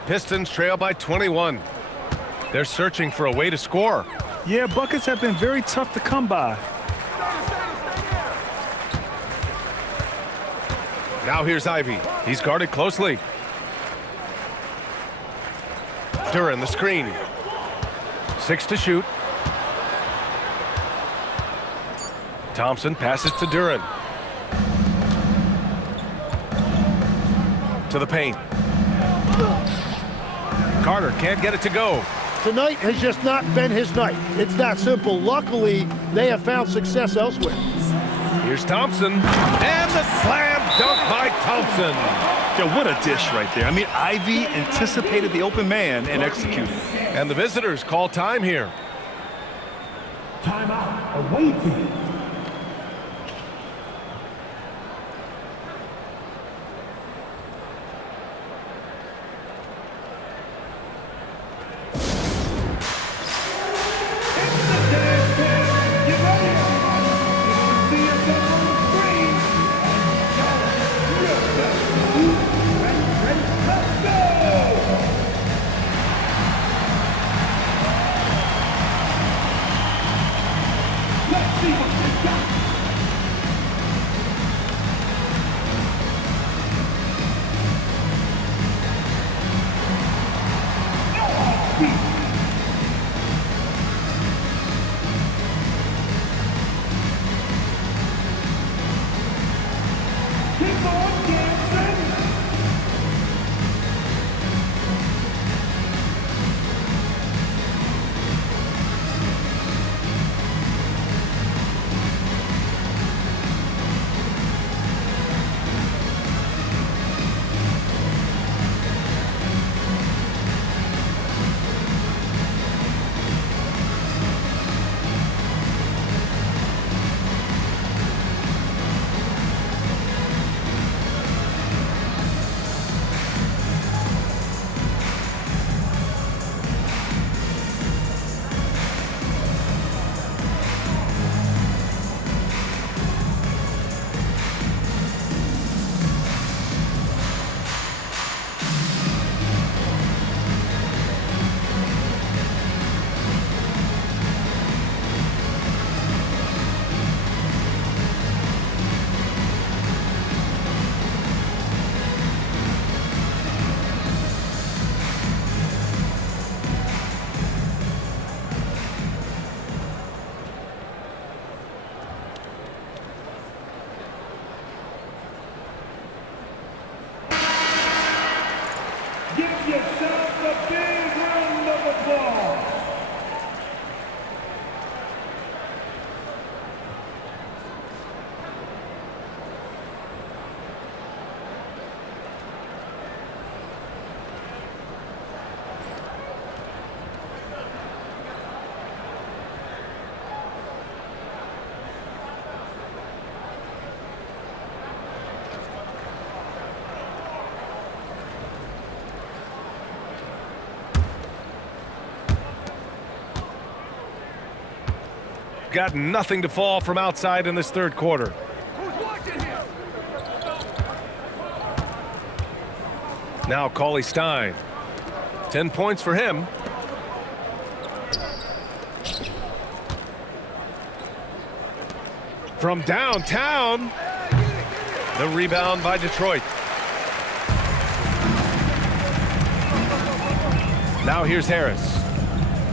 Pistons trail by 21. They're searching for a way to score. Yeah, buckets have been very tough to come by. Now here's Ivy. He's guarded closely. Duren, the screen. 6 to shoot. Thompson passes to Duren. To the paint. Carter can't get it to go. Tonight has just not been his night. It's that simple. Luckily, they have found success elsewhere. Here's Thompson. And the slam dunk by Thompson. Yeah, what a dish right there. I mean, Ivy anticipated the open man and executed. And the visitors call time here. Timeout. Away team. Got nothing to fall from outside in this third quarter. Now Cauley Stein. 10 points for him. From downtown. The rebound by Detroit. Now here's Harris.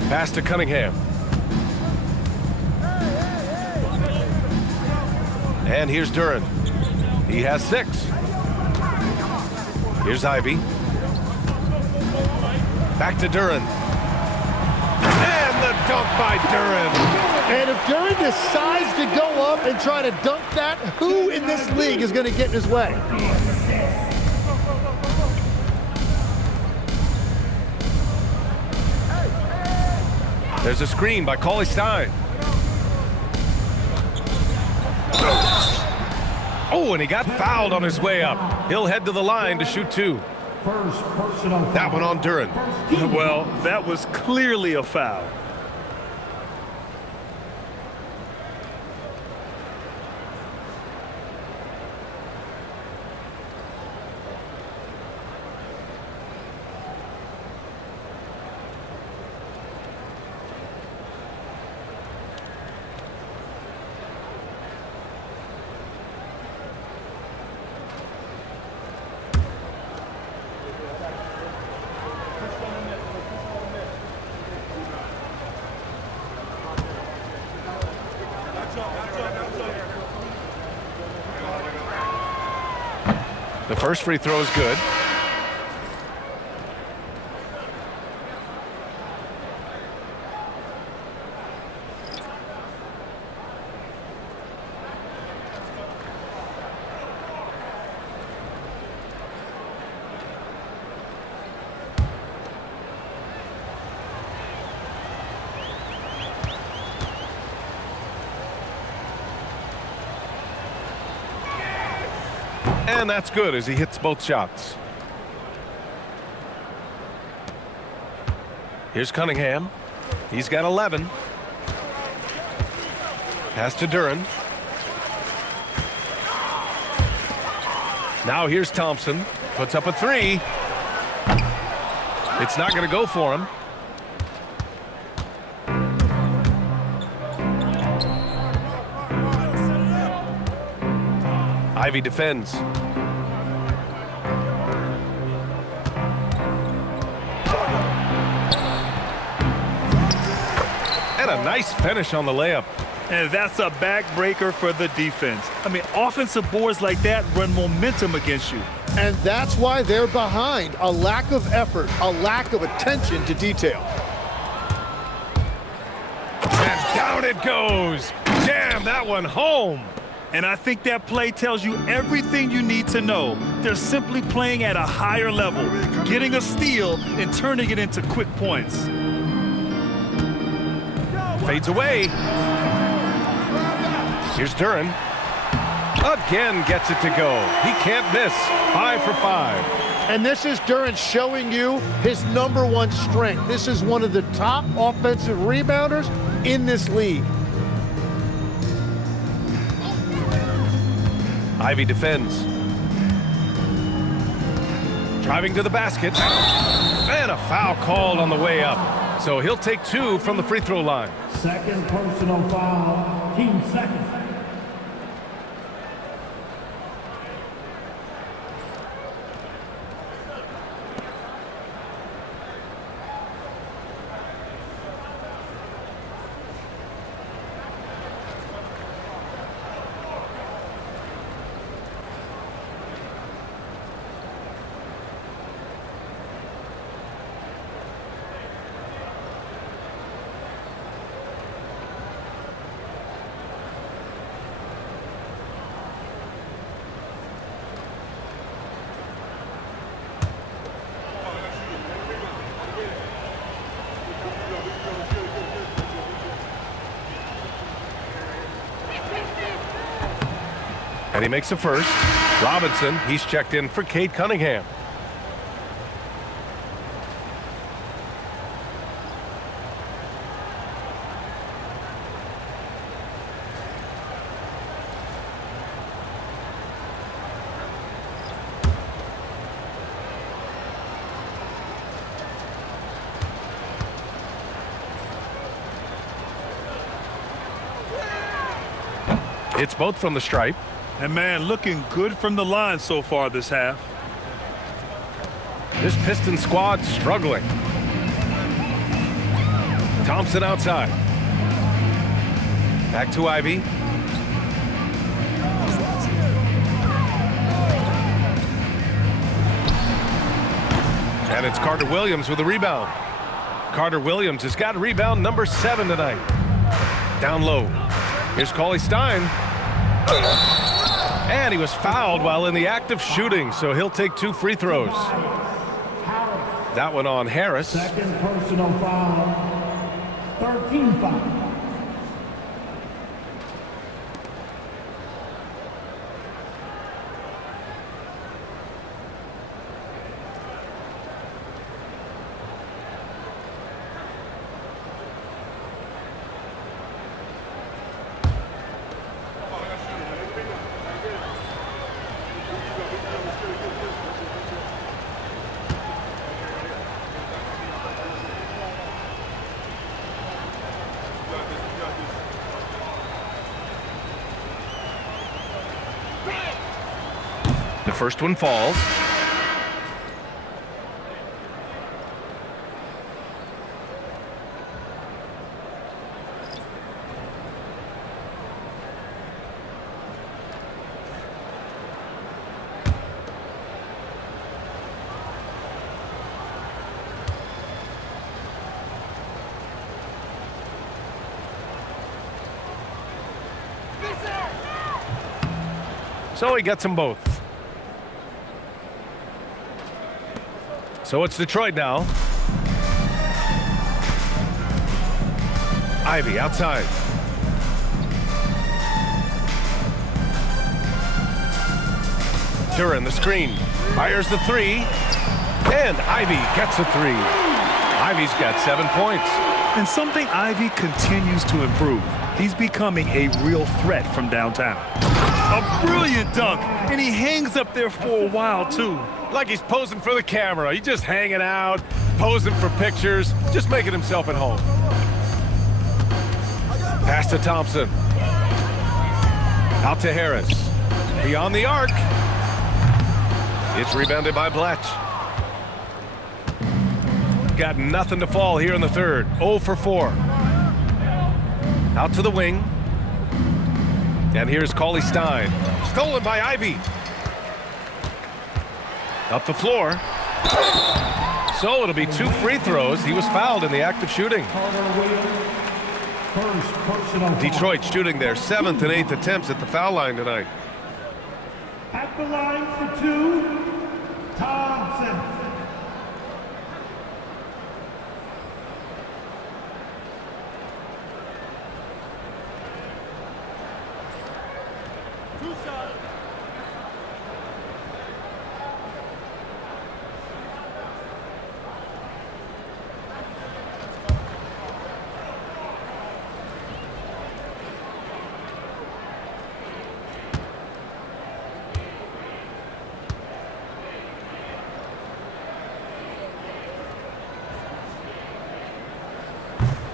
Pass to Cunningham. And here's Duren. He has 6. Here's Ivy. Back to Duren. And the dunk by Duren. And if Duren decides to go up and try to dunk that, who in this league is going to get in his way? There's a screen by Cauley Stein. Oh, and he got fouled on his way up. He'll head to the line to shoot 2. That one on Duren. Well, that was clearly a foul. The first free throw is good. And that's good as he hits both shots. Here's Cunningham. He's got 11. Pass to Duren. Now here's Thompson. Puts up a three. It's not going to go for him. Ivy defends. And a nice finish on the layup. And that's a backbreaker for the defense. I mean, offensive boards like that run momentum against you. And that's why they're behind. A lack of effort, a lack of attention to detail. And down it goes. Jam that one home. And I think that play tells you everything you need to know. They're simply playing at a higher level, getting a steal and turning it into quick points. Fades away. Here's Duren. Again gets it to go. He can't miss. 5 for 5. And this is Duren showing you his #1 strength. This is one of the top offensive rebounders in this league. Ivy defends. Driving to the basket. And a foul called on the way up. So he'll take 2 from the free throw line. Second personal foul, team second. And he makes the first. Robinson, he's checked in for Cade Cunningham. It's both from the stripe. And man, looking good from the line so far this half. This Pistons squad struggling. Thompson outside. Back to Ivy. And it's Carter-Williams with a rebound. Carter-Williams has got rebound number 7 tonight. Down low. Here's Cauley Stein. And he was fouled while in the act of shooting, so he'll take 2 free throws. That one on Harris. Second personal foul, 13 foul. The first one falls. So he gets them both. So it's Detroit now. Ivy outside. Duran the screen. Fires the three. And Ivy gets a three. Ivy's got 7 points. And something Ivy continues to improve. He's becoming a real threat from downtown. A brilliant dunk, and he hangs up there for a while, too. Like he's posing for the camera. He's just hanging out, posing for pictures, just making himself at home. Pass to Thompson. Out to Harris. Beyond the arc. It's rebounded by Bletch. Got nothing to fall here in the third. 0 for 4. Out to the wing. And here's Cauley Stein. Stolen by Ivy. Up the floor. So it'll be 2 free throws. He was fouled in the act of shooting. Detroit shooting their 7th and 8th attempts at the foul line tonight. At the line for 2, Thompson.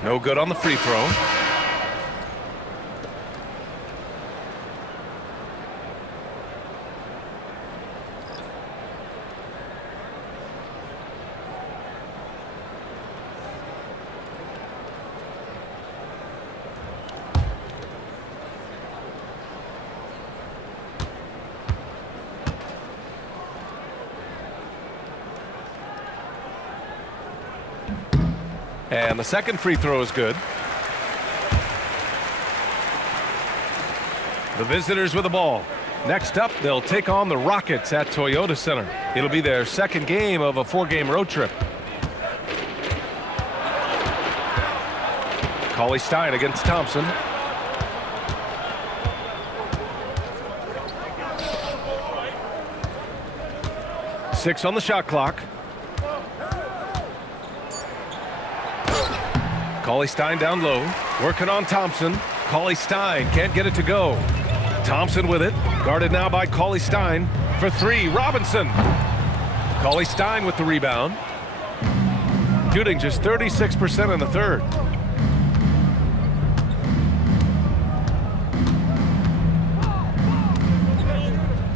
No good on the free throw. And the second free throw is good. The visitors with the ball. Next up, they'll take on the Rockets at Toyota Center. It'll be their second game of a 4-game road trip. Cauley Stein against Thompson. Six on the shot clock. Cauley Stein down low, working on Thompson. Cauley Stein can't get it to go. Thompson with it, guarded now by Cauley Stein. For 3, Robinson. Cauley Stein with the rebound. Shooting just 36% in the third.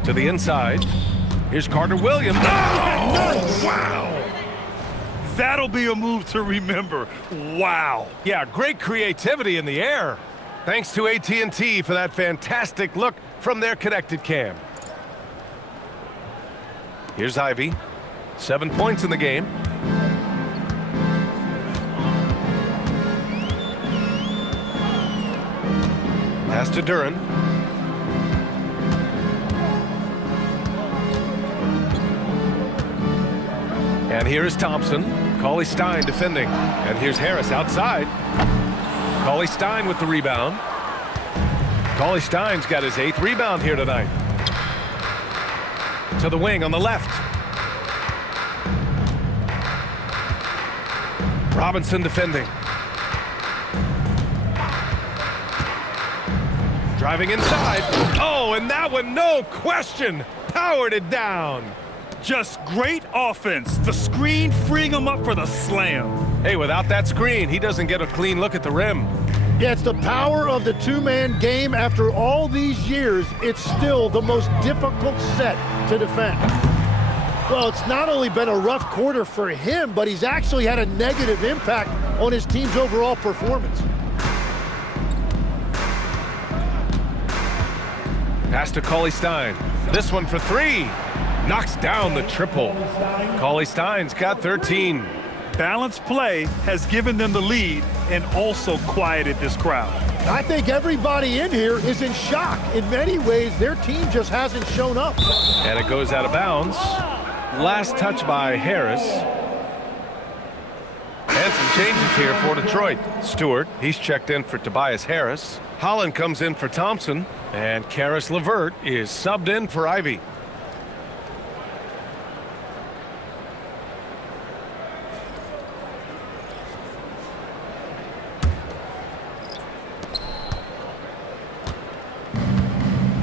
To the inside. Here's Carter-Williams. Oh, wow! That'll be a move to remember. Wow. Yeah, great creativity in the air. Thanks to AT&T for that fantastic look from their connected cam. Here's Ivy. 7 points in the game. Pass to Duran. And here is Thompson. Cauley Stein defending. And here's Harris outside. Cauley Stein with the rebound. Cauley Stein's got his 8th rebound here tonight. To the wing on the left. Robinson defending. Driving inside. Oh, and that one, no question, powered it down. Just great offense. The screen freeing him up for the slam. Hey, without that screen, he doesn't get a clean look at the rim. Yeah, it's the power of the two-man game. After all these years, it's still the most difficult set to defend. Well, it's not only been a rough quarter for him, but he's actually had a negative impact on his team's overall performance. Pass to Cauley Stein. This one for 3. Knocks down the triple. Cauley Stein's got 13. Balanced play has given them the lead and also quieted this crowd. I think everybody in here is in shock. In many ways, their team just hasn't shown up. And it goes out of bounds. Last touch by Harris. And some changes here for Detroit. Stewart, he's checked in for Tobias Harris. Holland comes in for Thompson. And Karis LeVert is subbed in for Ivy.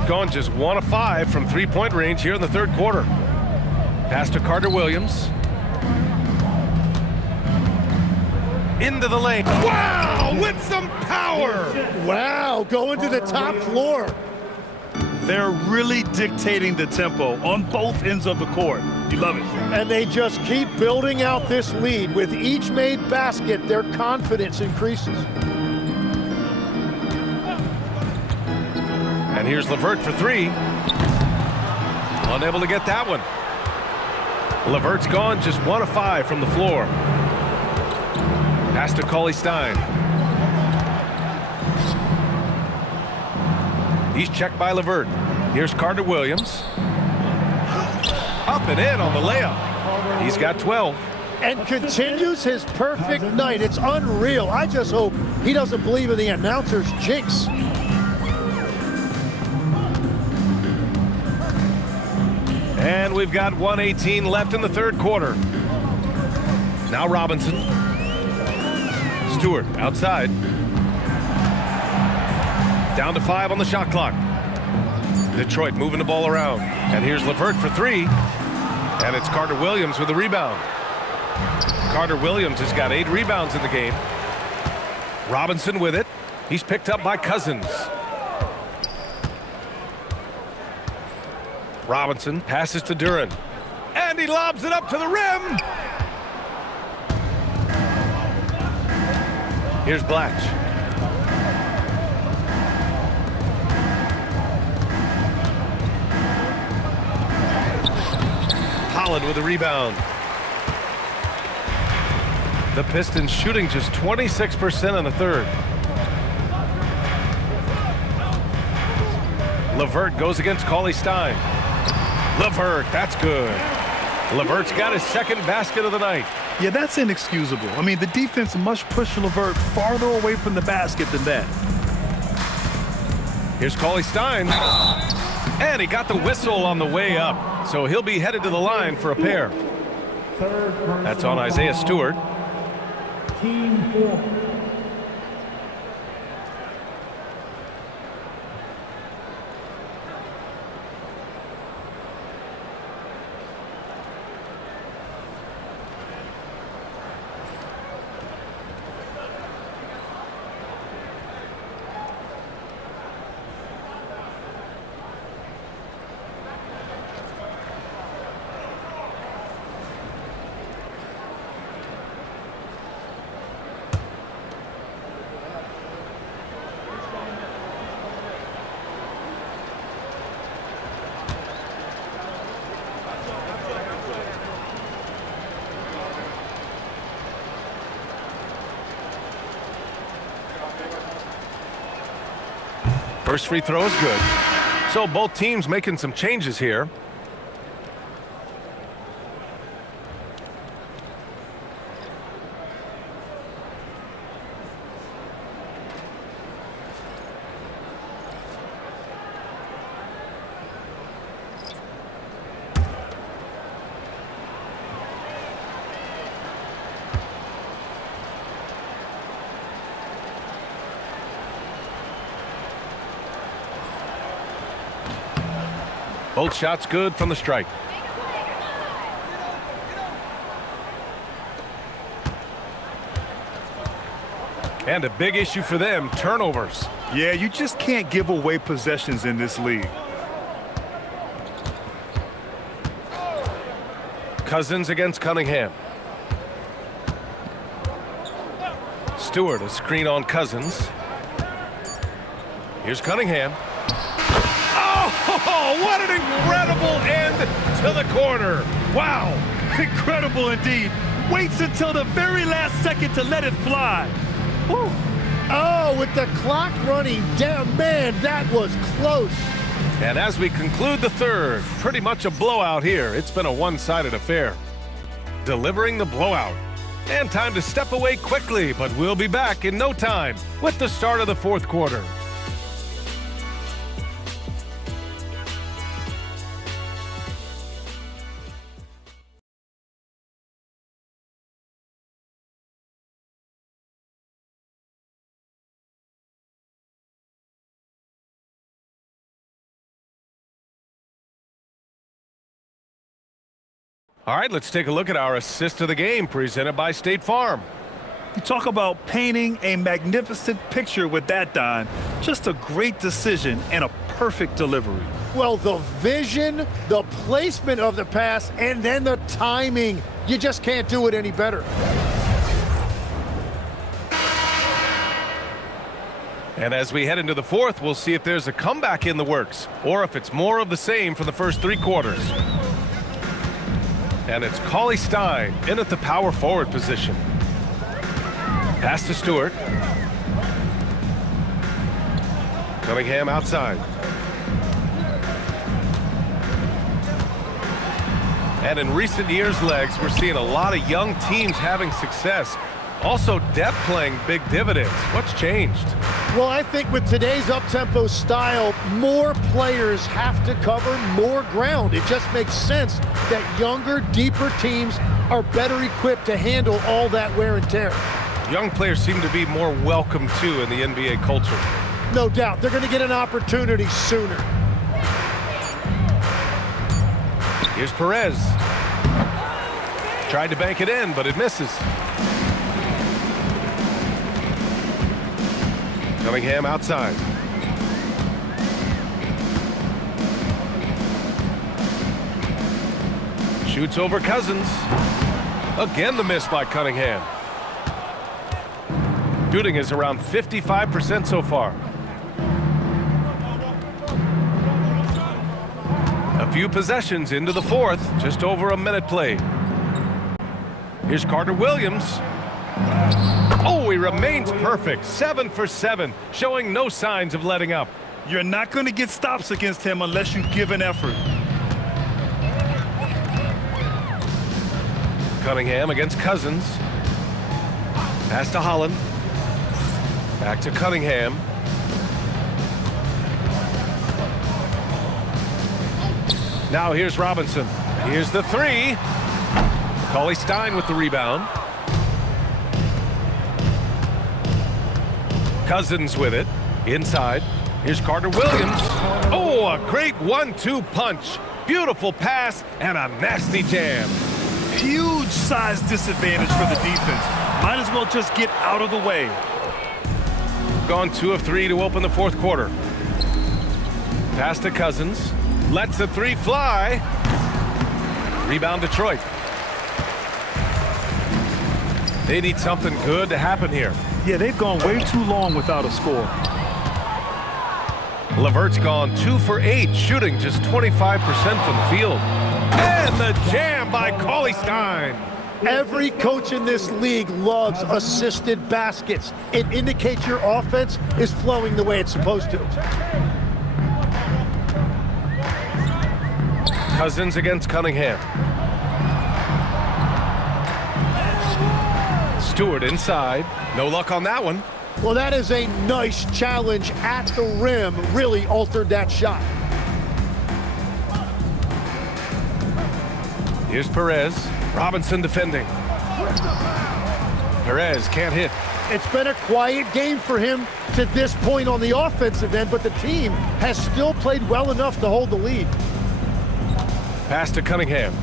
Gone just 1 of 5 from three-point range here in the third quarter. Pass to Carter-Williams. Into the lane. Wow, with some power. Wow, going to the top floor. They're really dictating the tempo on both ends of the court. You love it. And they just keep building out this lead. With each made basket, their confidence increases. And here's LeVert for 3. Unable to get that one. LeVert's gone just 1 of 5 from the floor. Pass to Cauley-Stein. He's checked by LeVert. Here's Carter-Williams. Up and in on the layup. He's got 12. And continues his perfect night. It's unreal. I just hope he doesn't believe in the announcer's jinx. And we've got 1:18 left in the third quarter. Now Robinson. Stewart outside. Down to 5 on the shot clock. Detroit moving the ball around. And here's LeVert for 3. And it's Carter-Williams with the rebound. Carter-Williams has got 8 rebounds in the game. Robinson with it. He's picked up by Cousins. Robinson passes to Duren. And he lobs it up to the rim. Here's Blatch. Holland with the rebound. The Pistons shooting just 26% in the third. LeVert goes against Cauley-Stein. LeVert, that's good. LeVert's got his second basket of the night. Yeah, that's inexcusable. I mean, the defense must push LeVert farther away from the basket than that. Here's Cauley-Stein. And he got the whistle on the way up. So he'll be headed to the line for a pair. That's on Isaiah Stewart. Team 4. First free throw is good. So both teams making some changes here. Both shots good from the strike. And a big issue for them, turnovers. Yeah, you just can't give away possessions in this league. Cousins against Cunningham. Stewart, a screen on Cousins. Here's Cunningham. Oh, what an incredible end to the corner. Wow. Incredible indeed. Waits until the very last second to let it fly. Woo. Oh, with the clock running down, man, that was close. And as we conclude the third, pretty much a blowout here. It's been a one-sided affair. Delivering the blowout. And time to step away quickly, but we'll be back in no time with the start of the fourth quarter. All right, let's take a look at our assist of the game presented by State Farm. You talk about painting a magnificent picture with that, Don. Just a great decision and a perfect delivery. Well, the vision, the placement of the pass, and then the timing. You just can't do it any better. And as we head into the fourth, we'll see if there's a comeback in the works or if it's more of the same for the first three quarters. And it's Cauley Stein in at the power forward position. Pass to Stewart. Cunningham outside. And in recent years, Legs, we're seeing a lot of young teams having success. Also, depth playing big dividends. What's changed? Well, I think with today's up-tempo style, more players have to cover more ground. It just makes sense that younger, deeper teams are better equipped to handle all that wear and tear. Young players seem to be more welcome, too, in the NBA culture. No doubt. They're going to get an opportunity sooner. Here's Perez. Tried to bank it in, but it misses. Cunningham outside. Shoots over Cousins. Again the miss by Cunningham. Shooting is around 55% so far. A few possessions into the fourth, just over a minute played. Here's Carter-Williams. Oh, he remains perfect. 7 for 7, showing no signs of letting up. You're not going to get stops against him unless you give an effort. Cunningham against Cousins. Pass to Holland. Back to Cunningham. Now here's Robinson. Here's the three. Cauley Stein with the rebound. Cousins with it. Inside. Here's Carter-Williams. Oh, a great 1-2 punch. Beautiful pass and a nasty jam. Huge size disadvantage for the defense. Might as well just get out of the way. Gone 2 of 3 to open the fourth quarter. Pass to Cousins. Lets the three fly. Rebound Detroit. They need something good to happen here. Yeah, they've gone way too long without a score. LeVert's gone 2 for 8, shooting just 25% from the field. And the jam by Cauley Stein. Every coach in this league loves assisted baskets. It indicates your offense is flowing the way it's supposed to. Cousins against Cunningham. Stewart inside. No luck on that one. Well, that is a nice challenge at the rim. Really altered that shot. Here's Perez. Robinson defending. Perez can't hit. It's been a quiet game for him to this point on the offensive end, but the team has still played well enough to hold the lead. Pass to Cunningham.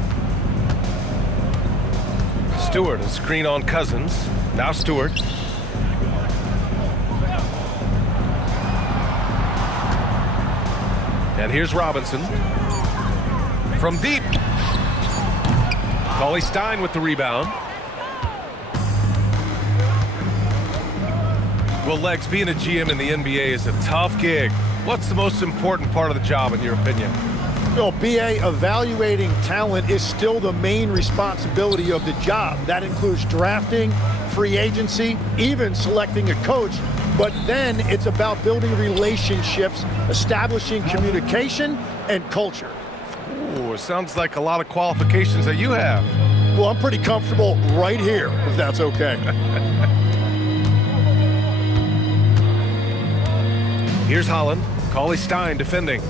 Stewart, a screen on Cousins. Now Stewart. And here's Robinson. From deep. Cauley Stein with the rebound. Well, Legs, being a GM in the NBA is a tough gig. What's the most important part of the job, in your opinion? Well, BA, evaluating talent is still the main responsibility of the job. That includes drafting, free agency, even selecting a coach. but then it's about building relationships, establishing communication and culture. Ooh, it sounds like a lot of qualifications that you have. Well, I'm pretty comfortable right here, if that's okay. Here's Holland. Cauley Stein defending.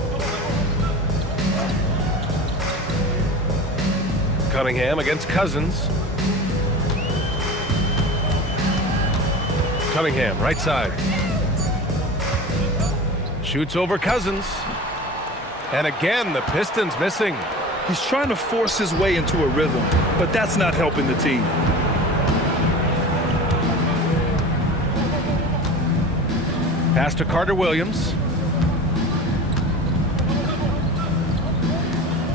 Cunningham against Cousins. Cunningham, right side. Shoots over Cousins. And again, the Pistons missing. He's trying to force his way into a rhythm, but that's not helping the team. Pass to Carter-Williams.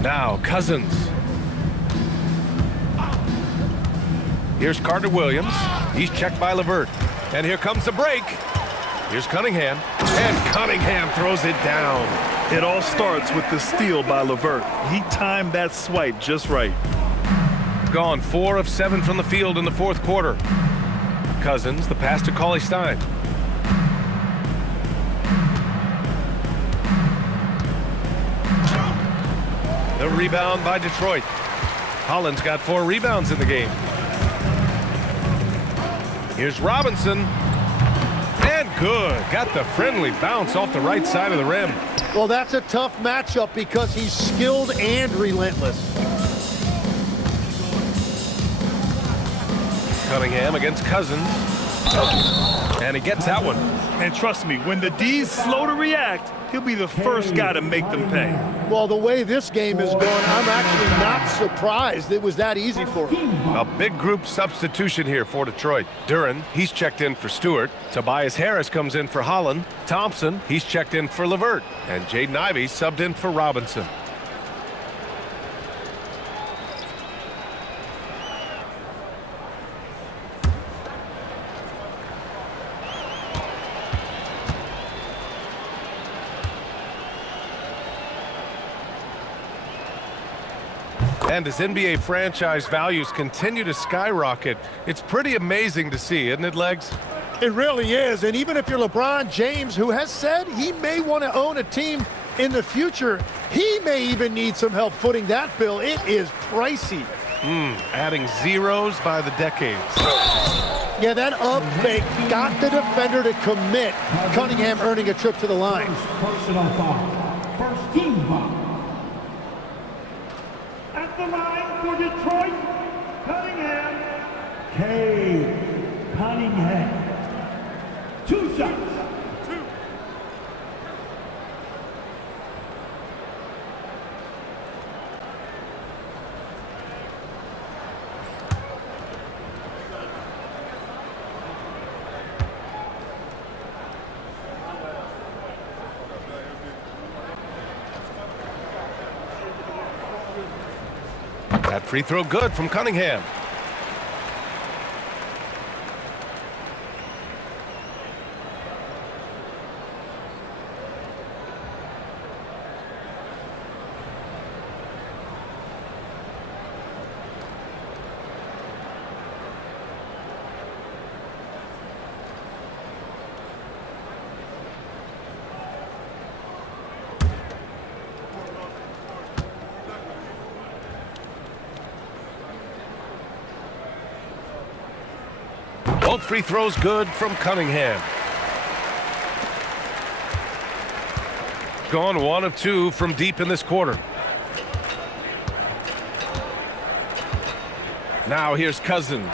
Now Cousins. Here's Carter-Williams. He's checked by LeVert. And here comes the break. Here's Cunningham. And Cunningham throws it down. It all starts with the steal by LeVert. He timed that swipe just right. Gone 4 of 7 from the field in the fourth quarter. Cousins, the pass to Cauley Stein. The rebound by Detroit. Holland's got 4 rebounds in the game. Here's Robinson. And good. Got the friendly bounce off the right side of the rim. Well, that's a tough matchup because he's skilled and relentless. Cunningham against Cousins. And he gets that one. And trust me, when the D's slow to react, he'll be the first guy to make them pay. Well, the way this game is going, I'm actually not surprised it was that easy for him. A big group substitution here for Detroit. Duren, he's checked in for Stewart. Tobias Harris comes in for Holland. Thompson, he's checked in for LeVert. And Jaden Ivey subbed in for Robinson. And as NBA franchise values continue to skyrocket, it's pretty amazing to see, isn't it, Legs? It really is. And even if you're LeBron James, who has said he may want to own a team in the future, he may even need some help footing that bill. It is pricey. Adding zeros by the decades. Yeah, that up fake got the defender to commit. Cunningham earning a trip to the line. Personal foul. First team foul. At the line for Detroit, Cunningham. Cunningham. 2 shots. That free throw good from Cunningham. Both free throws good from Cunningham. Gone 1 of 2 from deep in this quarter. Now here's Cousins.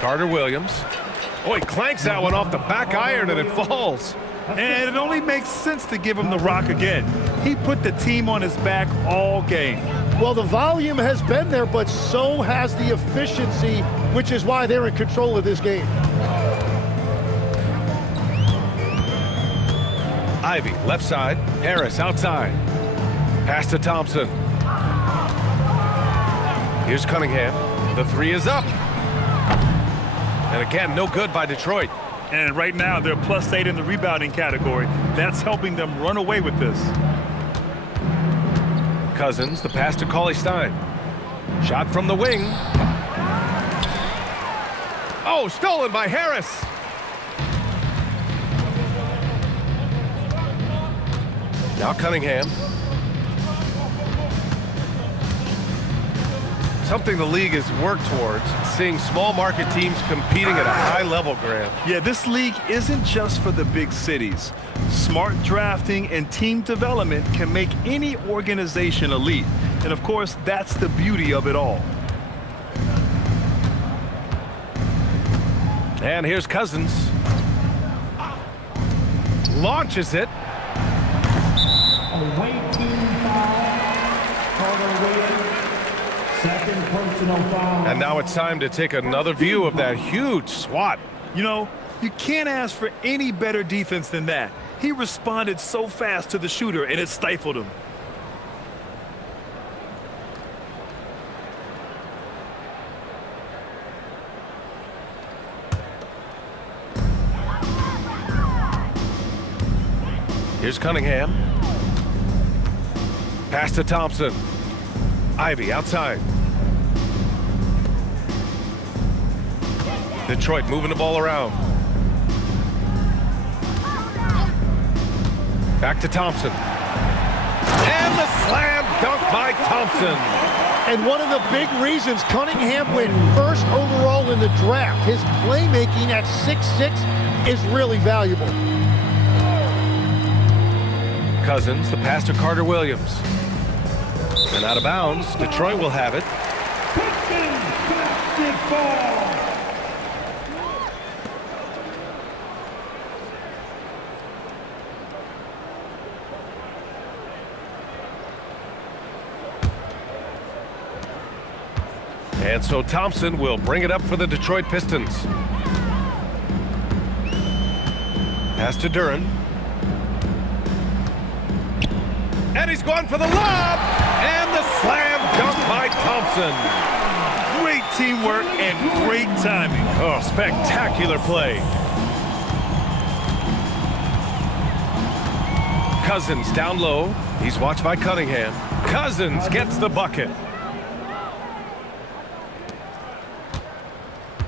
Carter-Williams. Oh, he clanks that one off the back iron and it falls. And it only makes sense to give him the rock again. He put the team on his back all game. Well, the volume has been there, but so has the efficiency, which is why they're in control of this game. Ivey, left side. Harris, outside. Pass to Thompson. Here's Cunningham. The 3 is up. And again, no good by Detroit. And right now, they're +8 in the rebounding category. That's helping them run away with this. Cousins, the pass to Cauley Stein. Shot from the wing. Oh, stolen by Harris. Now Cunningham. Something the league has worked towards, seeing small market teams competing at a high level, Grant. Yeah, this league isn't just for the big cities. Smart drafting and team development can make any organization elite. And of course, that's the beauty of it all. And here's Cousins. Launches it. Away team foul. Carter-Williams. Second personal foul. And now it's time to take another view of that huge swat. You know, you can't ask for any better defense than that. He responded so fast to the shooter, and it stifled him. Here's Cunningham. Pass to Thompson. Ivy outside. Detroit moving the ball around. Back to Thompson. And the slam dunk by Thompson. And one of the big reasons Cunningham went first overall in the draft, his playmaking at 6'6" is really valuable. Cousins, the pass to Carter-Williams. And out of bounds, Detroit will have it. Pistons basketball. And so Thompson will bring it up for the Detroit Pistons. Pass to Duren. And he's going for the lob! And the slam dunk by Thompson. Great teamwork and great timing. Oh, spectacular play. Cousins down low. He's watched by Cunningham. Cousins gets the bucket.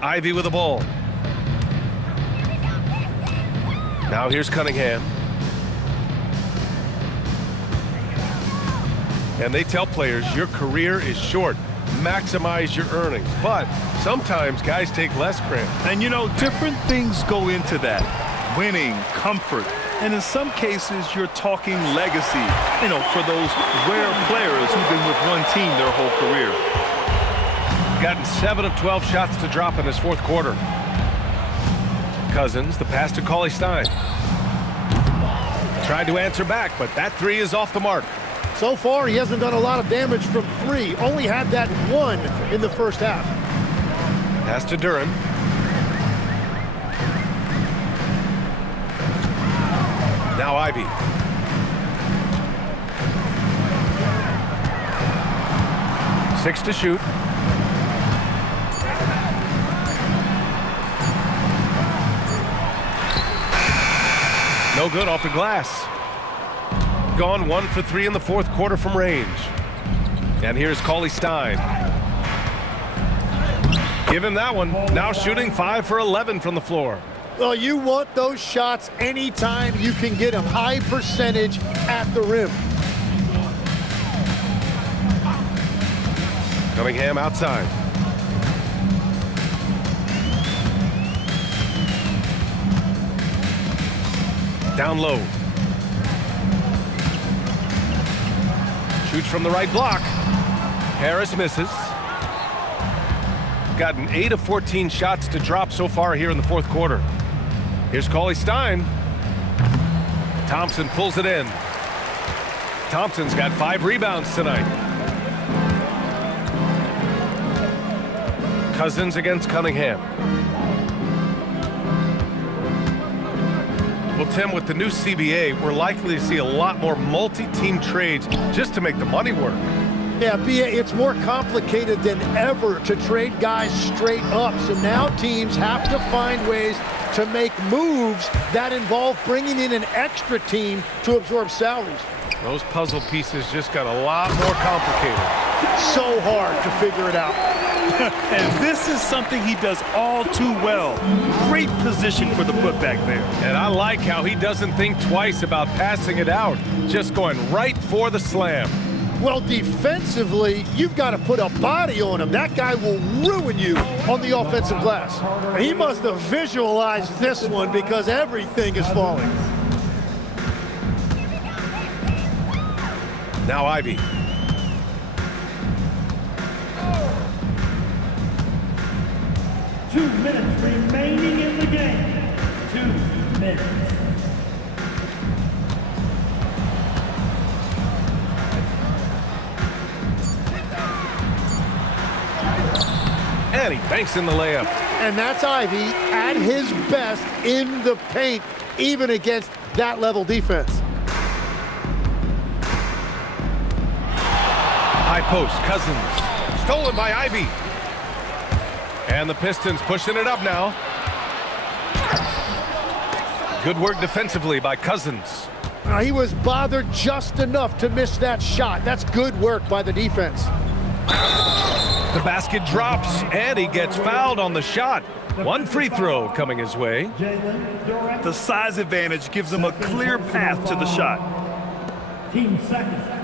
Ivy with the ball. Now here's Cunningham. And they tell players your career is short. Maximize your earnings. But sometimes guys take less, Grant. And you know, different things go into that. Winning, comfort, and in some cases, you're talking legacy. You know, for those rare players who've been with one team their whole career. Gotten 7 of 12 shots to drop in this fourth quarter. Cousins, the pass to Cauley-Stein. Tried to answer back, but that three is off the mark. So far, he hasn't done a lot of damage from three. Only had that one in the first half. Pass to Duren. Now Ivy. Six to shoot. No good off the glass. Gone 1 for 3 in the fourth quarter from range. And here's Cauley-Stein. Give him that one. Now shooting 5 for 11 from the floor. Well, you want those shots anytime you can get them. High percentage at the rim. Cunningham outside. Down low. Shoots from the right block. Harris misses. Gotten 8 of 14 shots to drop so far here in the fourth quarter. Here's Cauley-Stein. Thompson pulls it in. Thompson's got 5 rebounds tonight. Cousins against Cunningham. Well, Tim, with the new CBA, we're likely to see a lot more multi-team trades just to make the money work. Yeah, it's more complicated than ever to trade guys straight up. So now teams have to find ways to make moves that involve bringing in an extra team to absorb salaries. Those puzzle pieces just got a lot more complicated. So hard to figure it out. And this is something he does all too well. Great position for the putback there. And I like how he doesn't think twice about passing it out, just going right for the slam. Well, defensively, you've got to put a body on him. That guy will ruin you on the offensive glass. He must have visualized this one because everything is falling. Now Ivy. Two minutes remaining in the game. 2 minutes. And he banks in the layup. And that's Ivy at his best in the paint, even against that level defense. High post, Cousins. Stolen by Ivy. And the Pistons pushing it up now. Good work defensively by Cousins. He was bothered just enough to miss that shot. That's good work by the defense. The basket drops, and he gets fouled on the shot. One free throw coming his way. The size advantage gives him a clear path to the shot. Team second.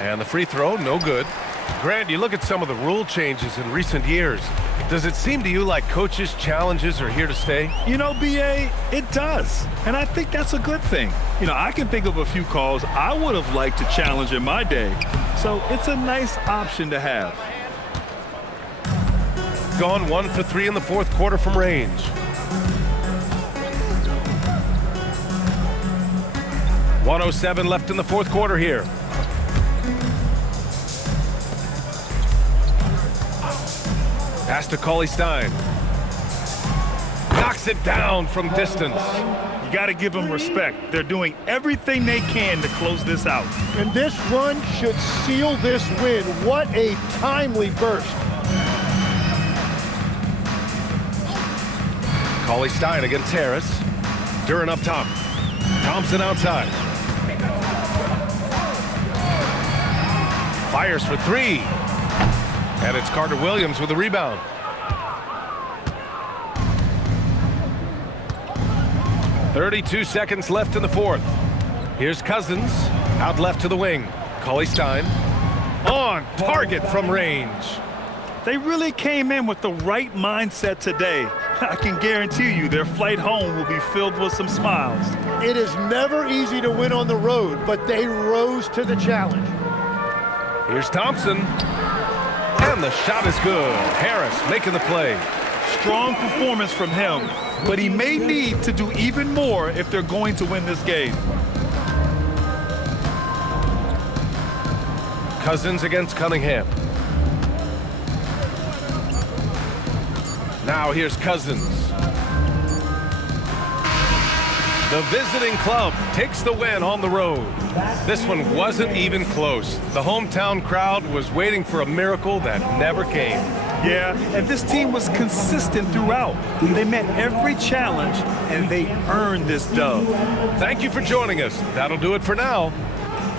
And the free throw, no good. Grant, you look at some of the rule changes in recent years. Does it seem to you like coaches' challenges are here to stay? You know, BA, it does. And I think that's a good thing. You know, I can think of a few calls I would have liked to challenge in my day. So it's a nice option to have. Gone 1 for 3 in the fourth quarter from range. .107 left in the fourth quarter here. Pass to Cauley-Stein. Knocks it down from distance. You got to give them respect. They're doing everything they can to close this out. And this run should seal this win. What a timely burst. Cauley-Stein against Harris. Duren up top. Thompson outside. Fires for 3. And it's Carter-Williams with the rebound. .32 seconds left in the fourth. Here's Cousins, out left to the wing. Cauley-Stein, on target from range. They really came in with the right mindset today. I can guarantee you their flight home will be filled with some smiles. It is never easy to win on the road, but they rose to the challenge. Here's Thompson. And the shot is good. Harris making the play. Strong performance from him, but he may need to do even more if they're going to win this game. Cousins against Cunningham. Now here's Cousins. The visiting club takes the win on the road. This one wasn't even close. The hometown crowd was waiting for a miracle that never came. Yeah, and this team was consistent throughout. They met every challenge, and they earned this dub. Thank you for joining us. That'll do it for now.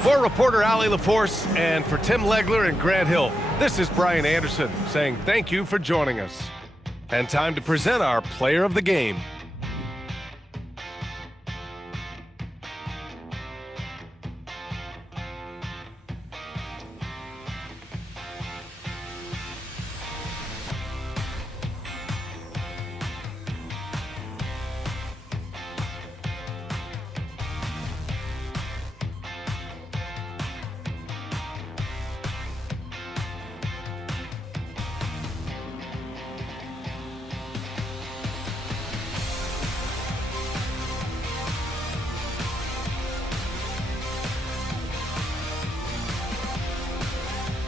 For reporter Allie LaForce and for Tim Legler and Grant Hill, this is Brian Anderson saying thank you for joining us. And time to present our player of the game.